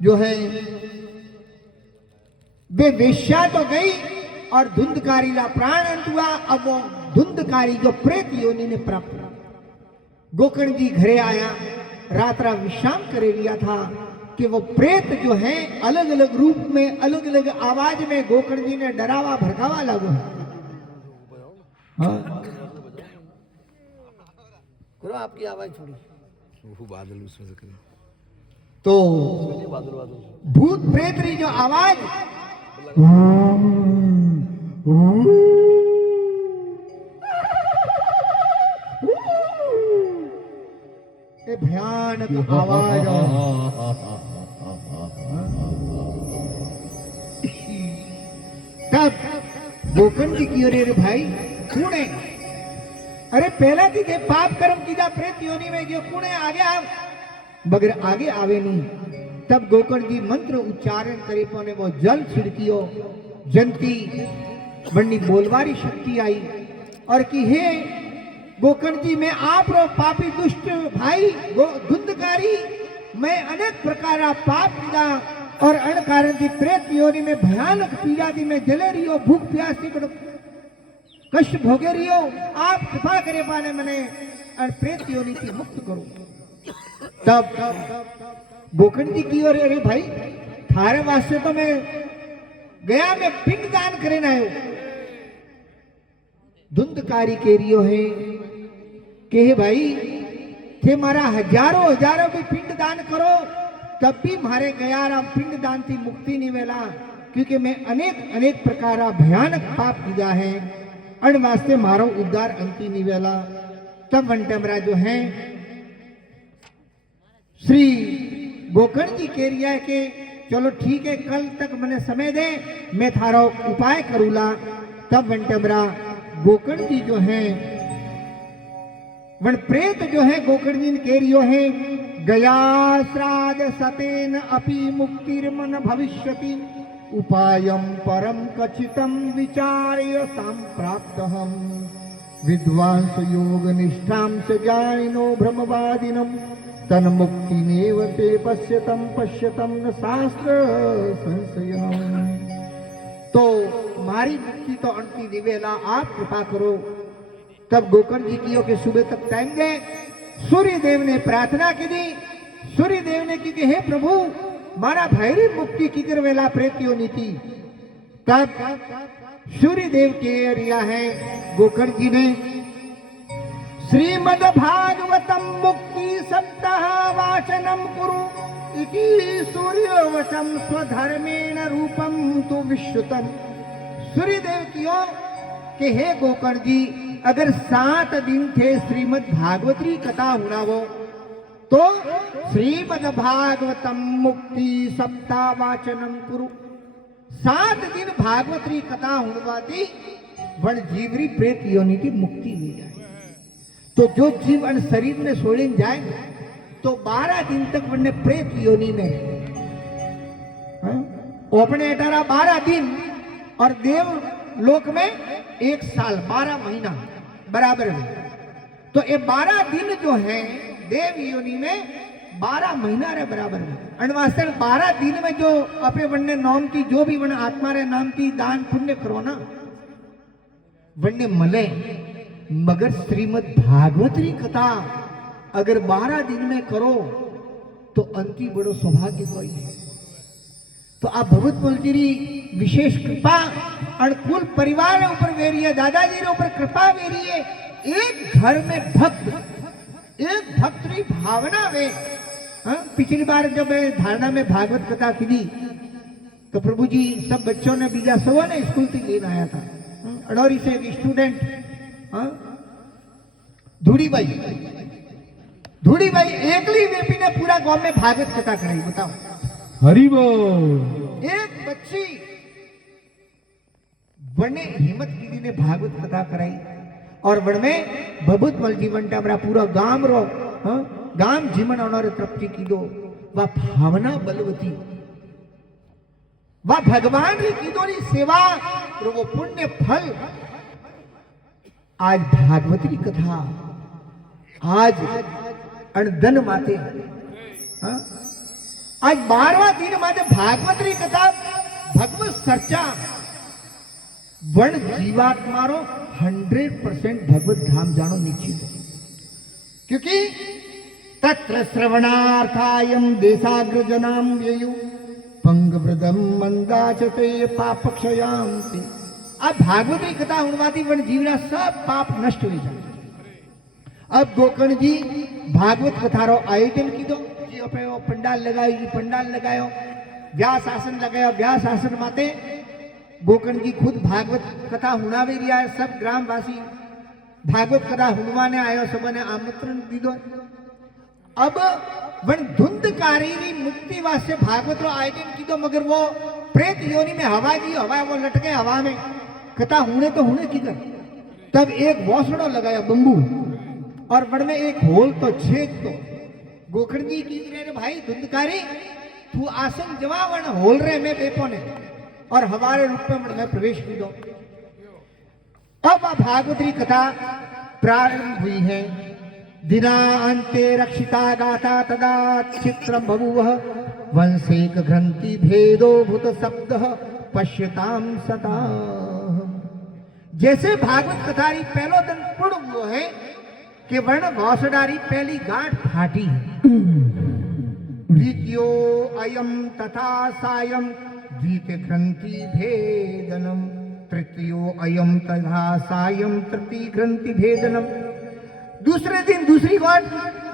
जो है वे वेश्या तो गई और धुंधकारी का प्राण अंत हुआ। अब वो धुंधकारी जो प्रेत योनि ने प्राप्त किया। गोकर्ण जी घरे आया, रात रात विश्राम करे लिया था कि वो प्रेत जो है अलग अलग रूप में अलग अलग आवाज में गोकर्ण जी ने डरावा भड़कावा लागू। हाँ करो आपकी आवाज थोड़ी, वो बादल उसमें से करें तो बादल भूत प्रेत री जो आवाज ये भयानक आवाज तब गोकर्ण जी की रे भाई कूड़े, अरे पहला थी के पाप कर्म कीजा प्रेत योनि में गयो कूड़े आगे आव, मगर आगे आवे नहीं। तब गोकर्ण जी मंत्र उच्चारण करे पोने वो जल छिड़कियो, जंती बन्नी बोलवारी शक्ति आई और कि हे गोकर्ण जी मैं आप रो पापी दुष्ट भाई धुंधकारी, मैं अनेक प्रकार पाप किया और अण कारण थी प्रेत योनि में भयानक पीड़ा थी, मैं जले रही भूख प्यास थी बड़ो कष्ट भोगे रही हो, आप कृपा करे पाने मने और प्रेत योनि थी मुक्त करो। तब गोकर्ण जी की ओर अरे भाई थारे वास्ते तो मैं गया में पिंड दान करे ना आयो। धुंधकारी के रियो है कि हे भाई थे मारा हजारों हजारों भी पिंड दान करो तब भी मारे गया राम पिंड दान थी मुक्ति नहीं वेला, क्योंकि मैं अनेक अनेक प्रकार भयानक पाप किया है अण वास्ते मारो उद्धार अंति नहीं वेला। तब वंटमरा जो है श्री गोकर्ण जी कह रिया है कि चलो ठीक है कल तक मैंने समय दे मैं थारो उपाय करूला। तब वंटमरा गोकर्ण जी जो है वन प्रेत जो है गोकर्ण जी कह रियो है गया श्राद्ध सतेन अपि मुक्तिर्मन भविष्यति उपायम परम कचितम विचार्य संप्राप्तहम विद्वांस योग निष्ठां च ज्ञानिनो ब्रह्मवादिनम तन मुक्ति नेव ते पश्यतम न शास्त्र संशयम। तो मारी मुक्ति तो अंति दिवेला आप कृपा करो। तब गोकर्ण जी की के सुबह तक टाइम दे। सूर्य देव ने प्रार्थना की दी। सूर्य देव ने की कि हे प्रभु मारा भैरी मुक्ति की कर वेला प्रेतियों नीति। तब सूर्य देव के रिया है गोकर्ण जी ने श्रीमद् भागवतम मुक्ति सप्ताह वाचनम कुरु इति सूर्यवशम स्वधर्मेण रूपम तो विश्रुतम। सूर्यदेव कियो कि हे गोकर्ण जी, अगर 7 दिन थे श्रीमद् भागवतरी कथा हुणावो तो श्रीमद् भागवतम मुक्ति सप्ताह वाचनम कुरु। 7 दिन भागवतरी कथा हुणवाती वण जीवरी प्रेत योनि की मुक्ति हो जाए। तो जो जीव अन शरीर में सोने जाए तो 12 दिन तक वने प्रेत योनि में अपने 12 दिन और देव लोक में 1 साल 12 महीना बराबर है। तो ये 12 दिन जो है देव योनि में 12 महीना रे बराबर है। अनवास्तव 12 दिन में जो अपने वन्य नाम की जो भी वन आत्मा रे नाम की दान पुण्य करो ना वन्य मले। मगर श्रीमद् भागवतरी कथा अगर 12 दिन में करो तो अंति बड़ो सौभाग्य कोई है। तो आप भगवत बोलतीरी विशेष कृपा और कुल परिवार के ऊपर वेरी है, दादाजी के ऊपर कृपा वेरी है। एक घर में एक भक्त की भावना में। पिछली बार जब मैं धारणा में भागवत कथा की थी तो प्रभु जी सब बच्चों ने बीजा सवा ने स्कूल से लेने आया था। अडोरी से एक स्टूडेंट धूड़ी भाई एकली वेपी ने पूरा गांव में भागवत कथा कराई। बताओ हरि बोल। एक बच्ची वने हिम्मत दीदी ने भागवत कथा कराई और वन में भभूत मल जीवन टामरा पूरा गांव रो गांव जीवन और तृप्ति की दो वह भावना बलवती वह भगवान री की दो सेवा और वो पुण्य फल। आज भागवती कथा आज अणधन माते आज 12वां दिन माते भागवतरी कथा भगवत चर्चा वण जीवात्मारो 100% भगवत धाम जानो निश्चित है। क्योंकि तत्र श्रवणार्थायम देशाग्रजनाम व्ययु पंगवृदम मंदाचते पापक्षयांति। अब भागवतरी कथा हुणवाती वण जीवना सब पाप नष्ट हो जाए। अब गोकर्ण जी भागवत कथारो आयोजन की दो जी अपने पंडाल लगायो जी पंडाल लगायो व्यास आसन लगायो व्यास आसन माते गोकर्ण जी खुद भागवत कथा हुणावी रिया है। सब ग्रामवासी भागवत कथा हुणवाने आयो सबने आमंत्रण दीदो। अब वन धुंधकारी री मुक्ति वास्ते भागवत रो आयोजन की दो। मगर वो प्रेत योनि में हवा जी हवा वो लटके हवा में कथा हुणे तो हुणे की कर। तब एक वोसड़ो लगाया बंबू और वन में एक होल तो छेद तो गोकर्ण जी की रे भाई धुंधकारी तू आसन जवा वन होल रे में बेपो ने और हमारे रूप में वन में प्रवेश की दो। अब भागवतरी कथा प्रारंभ हुई है। दिनांते रक्षिता गाथा तदा चित्रम बभूव वंशेक ग्रंथि भेदो भूत शब्द पश्यताम सता। जैसे भागवत कथारी पहलो दिन पूर्ण हुआ है कि वर्ण घोसडारी पहली गांठ फाटी है। द्वितीयो अयम तथा सायम द्वितीय ग्रंथि भेदनम तृतीयो अयम तथा सायम तृतीय ग्रंथि भेदनम। दूसरे दिन दूसरी गांठ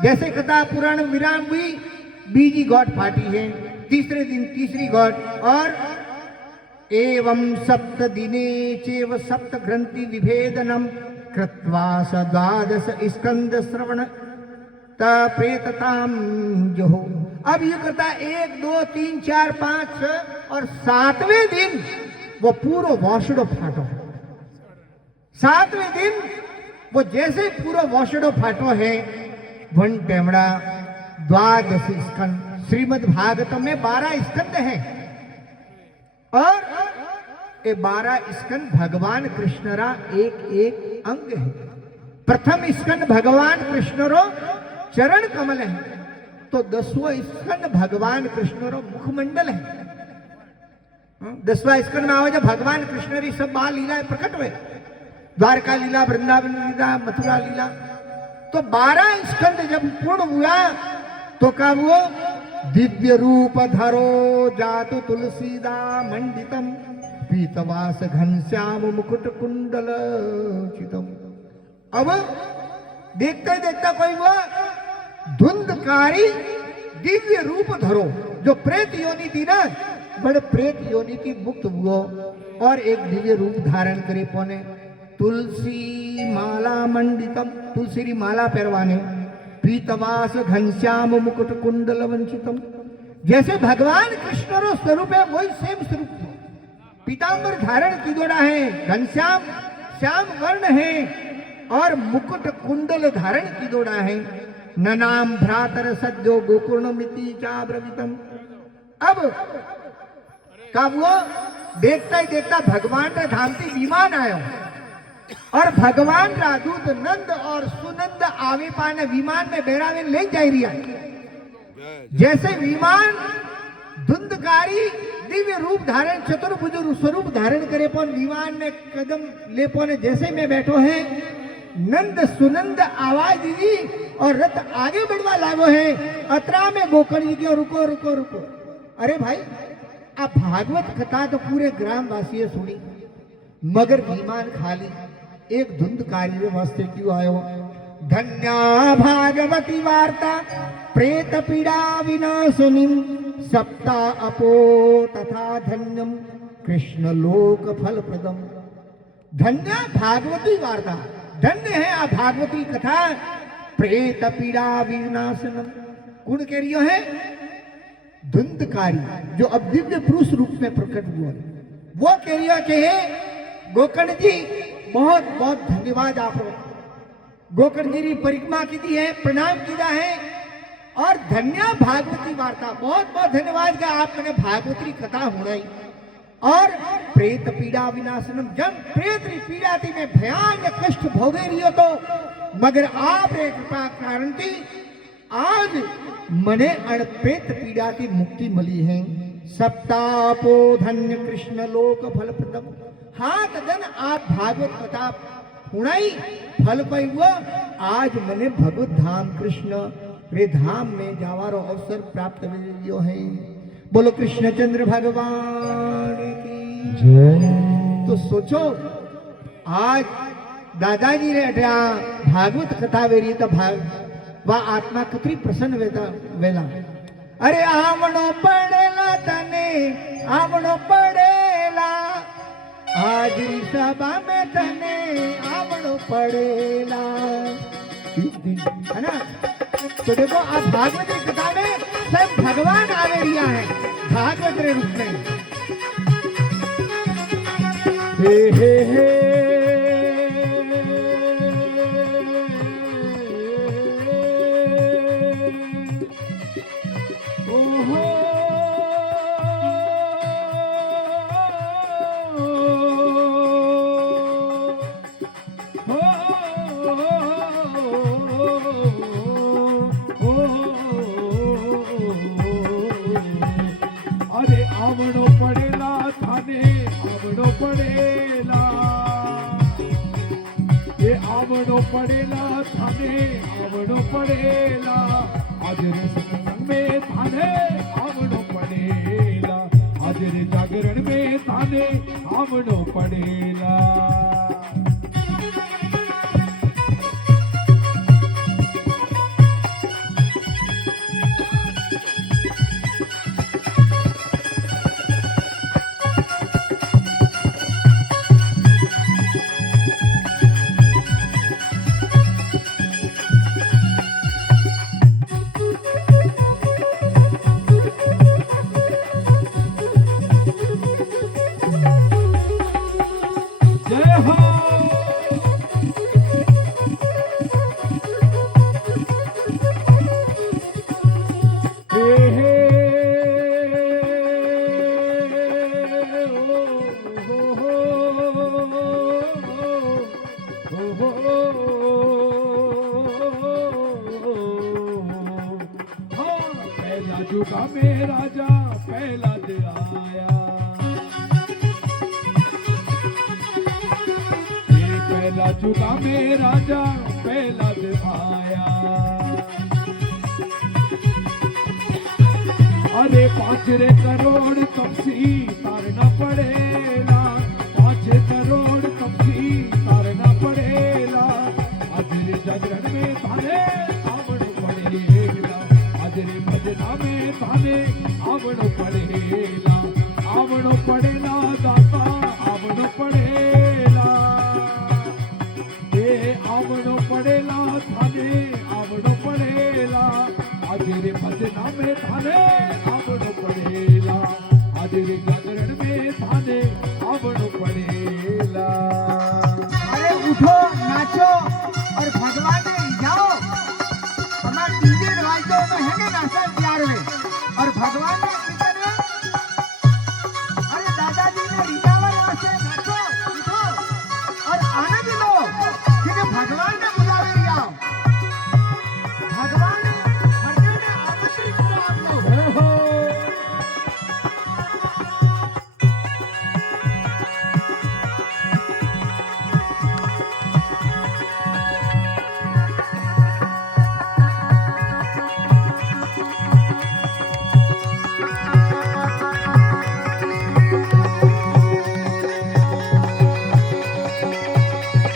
जैसे कथा पुराण विराम हुई बीजी गांठ फाटी है। तीसरे दिन तीसरी गांठ और एवं सप्त दिने चेव सप्त ग्रंथि विभेदनम कृत्वा स 12 स्कंद श्रवण प्रेतताम जो हो। अब ये करता 1 2 3 4 5 6 और 7वें दिन वो पूरा वाषडो फाटो। 7वें दिन वो जैसे पूरा वाषडो फाटो है वन टेमड़ा 12 स्कंद। श्रीमद् भागवतम में 12 स्कंद है और ये 12 स्कंद भगवान कृष्ण रा एक अंग है। प्रथम स्कंद भगवान कृष्ण रो चरण कमल है तो 10वां स्कंद भगवान कृष्ण रो मुखमंडल है। 10वां स्कंद में आओ जब भगवान कृष्ण री सब बाल लीला प्रकट हुए द्वारका लीला वृंदावन लीला मथुरा लीला। तो 12 स्कंद जब पूर्ण हुआ तो क्या वो दिव्य रूप धरो जातु तुलसीदा मंडितम पीतवास घनश्याम मुकुट कुंडल चितम। अब देखते देखता कोई वो धुंधकारी दिव्य रूप धरो। जो प्रेत योनि थी ना, बड़े प्रेत योनि थी मुक्त हुओ और एक दिव्य रूप धारण करे पोने। तुलसी माला मंडितम, तुलसी री माला पहरवाने। पीतवास घनश्याम मुकुट कुंडल वंचितम, जैसे भगवान कृष्ण रो स्वरूप है वही सेम स्वरूप है। पीतांबर धारण कीधोड़ा है, घनश्याम श्याम वर्ण है और मुकुट कुंडल धारण कीधोड़ा है। ननाम भ्रातर सद्यो गोकुर्ण मिति चाब्रवितम। अब का वो देखता ही देखता भगवान रा धाम थी विमान आयो और भगवान रा दूत नंद और सुनंद आवे पाने विमान में बेरावे ले जाई रिया। जैसे विमान धुंधकारी दिव्य रूप धारण चतुर्भुज स्वरूप धारण करे पौन विमान में कदम ले पौने जैसे में बैठो है, नंद सुनंद आवाज दी और रथ आगे बढ़वा लागो है। अतरा में गोकर्ण जी की रुको रुको रुको। अरे भाई आप भागवत कथा तो पूरे ग्राम वासी सुनी, मगर विमान खाली। एक धुंधकारी रे वास्ते क्यों आयो? धन्या भागवती वार्ता प्रेत पीड़ा विनाशिनी सप्ता अपो तथा धन्यम कृष्ण लोक फल प्रदम। धन्य भागवती वार्ता, धन्य है आ भागवती कथा प्रेत पीड़ा विनाशनम। कौन कह रही है? धुंधकारी, जो अब दिव्य पुरुष रूप में प्रकट हुआ, वो कह रही है कि गोकर्ण जी बहुत बहुत धन्यवाद आपको। गोकर्ण जी की परिक्रमा की दी है, प्रणाम किया है और धन्य भागवती वार्ता, बहुत बहुत धन्यवाद का आपने भागवती कथा होनाई। और प्रेत पीड़ा विनाशनम, जब प्रेत री पीड़ा थी में भयानक कष्ट भोगे रही हो तो, मगर आप रे कृपा कारण थी आज मने अणप्रेत पीड़ा की मुक्ति मिली है। सप्तापो धन्य कृष्ण लोक फल प्रदम। हाँ तदन आप भागवत कथा हुणाई फल पाई हुआ, आज मने भगवत धाम कृष्ण रे धाम में जावारो अवसर प्राप्त हुयो है। बोलो कृष्णचंद्र भगवान की जय। तो सोचो आज दादाजी रे अटया भागवत कथा वेरी तो वह आत्मा कितनी प्रसन्न वेला। अरे आवणो पड़ेला तने, आवणो पड़ेला आज री सभा में तने, आवणो पड़ेला, है ना? तो देखो आप भागवत की कथा में सब भगवान आवे रिया है भागवत रे रूप में। हे अरे आवड़ो पड़ेला थाने, आवड़ो पड़ेला, ये आवड़ो पड़ेला थाने, आवड़ो पड़ेला, आज रे सत्संग में थाने आवड़ो पड़ेला, आज रे जागरण में थाने आवड़ो पड़ेला। जुगा में राजा पहला दिन आया, ये पहला जुगा में राजा पहला दिन आया। अरे 5 करोड़ कपसी तारना पड़ेगा, 5 करोड़ कपसी तारना पड़ेगा, आज रे जागरण में थाने आवड़ पड़ेगा, आज रे भजना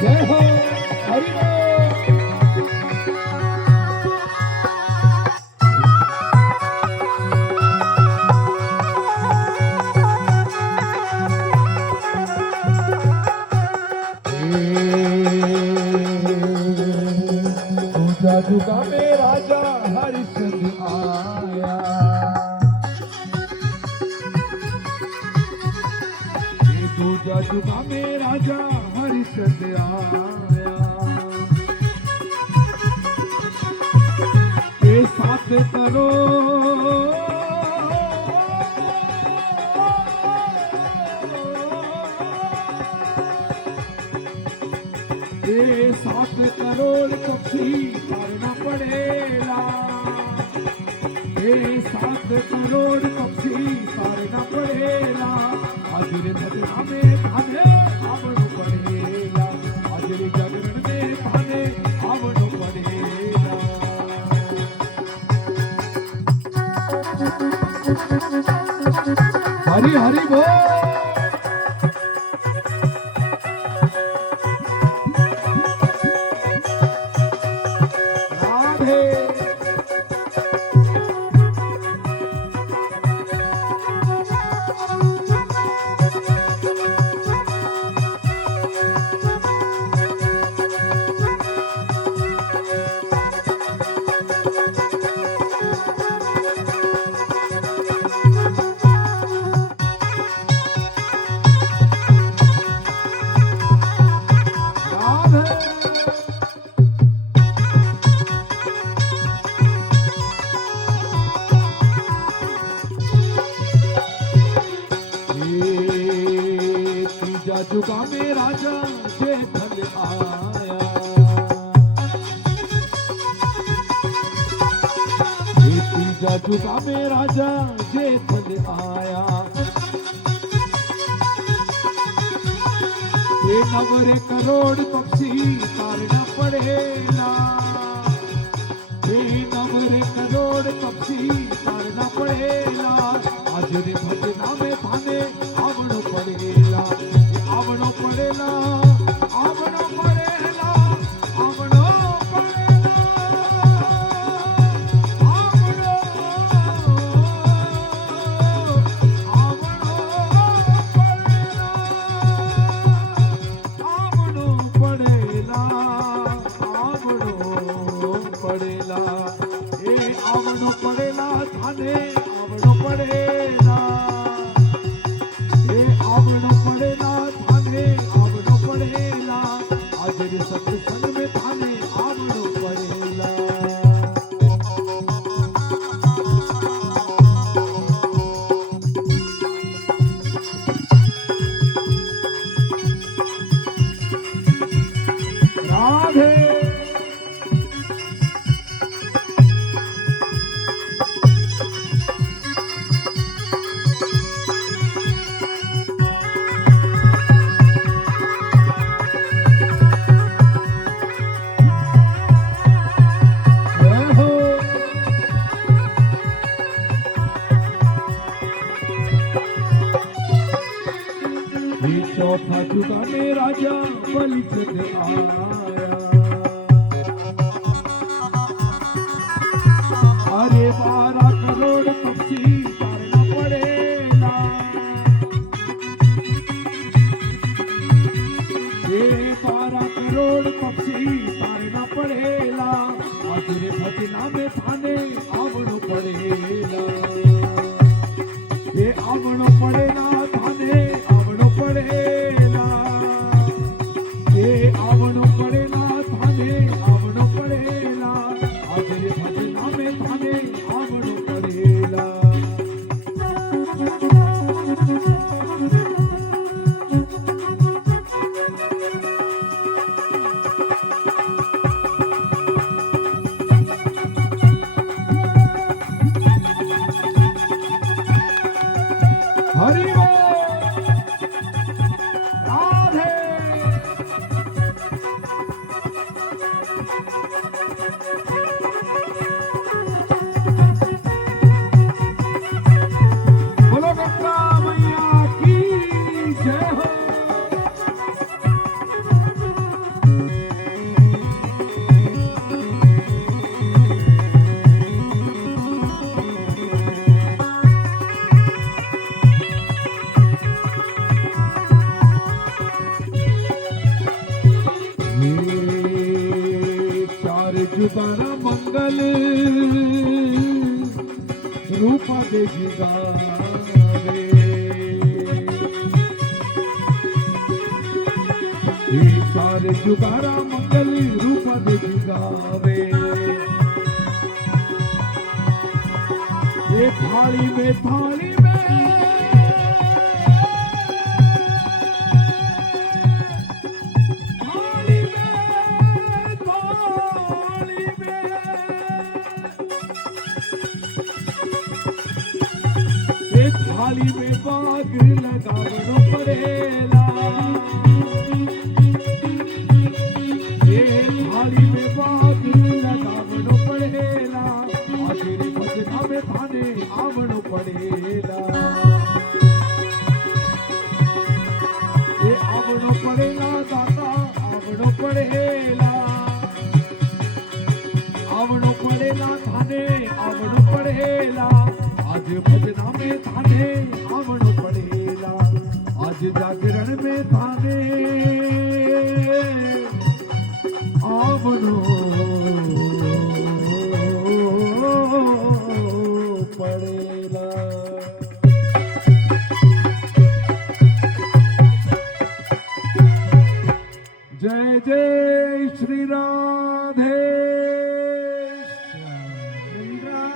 जय हो हरि बोल। दूजा जुगा में राजा हरिश्चंद्र आया, ये दूजा जुगा में राजा हरिश्चंद्र आया, ये 7 करोड़ ये 7 करोड़ पक्षी तारना पड़ेगा, ये 7 करोड़ पक्षी तारना पड़ेगा, हाजिर भजना में थाने आवनो पड़ेगा, हाजिर जागरण में थाने आवनो पड़ेगा। हरि हरि बोल। जुगा में राजा जेठल आया, ये तीजा जुगा में राजा जेठल आया, ये 9 करोड़ पक्षी तारना पड़ेगा, ये 9 करोड़ पक्षी तारना पड़ेगा, हाजिर भजना में थाने आवनो पड़ेगा, आवनो पड़ेगा, आवनो पड़ेगा, आवनो पड़ेगा, आवनो पड़ेगा, आवनो पड़ेगा, ये आवनो पड़ेगा थाने आवनो पड़ेगा, ये आवनो पड़ेगा थाने आवनो पड़ेगा, हाजिर सत्संग में थाने आवनो पड़ेगा। राधे चौथा जुगा में राजा बलिचंद आया, अरे 12 करोड़ पक्षी तारना पड़ेगा, ये 12 करोड़ पक्षी तारना पड़ेगा, हाजिर भजना में थाने आवनो पड़ेगा, ये आवनो पड़ेगा थाने आवनो पड़ेगा, ये आवनो पड़ेगा थाने आवनो पड़ेगा, हाजिर भजना में थाने आवनो पड़ेगा। मंगल रूपा देवी गावे ये सारे जुगारा मंगल रूपा देवी गावे ये थाली में थाली में थाली में बाग लगावनो पड़ेला ये थाली में बाग लगावनो पड़ेला आखिरी भजना में थाने आवनो पड़ेला ये आवनो पड़ेला दाता आवनो पड़ेला थाने आवनो पड़ेला आज भजना में थाने आवनो पड़ेला आज जागरण में थाने आवनो पड़ेला। जय जय श्री राधे।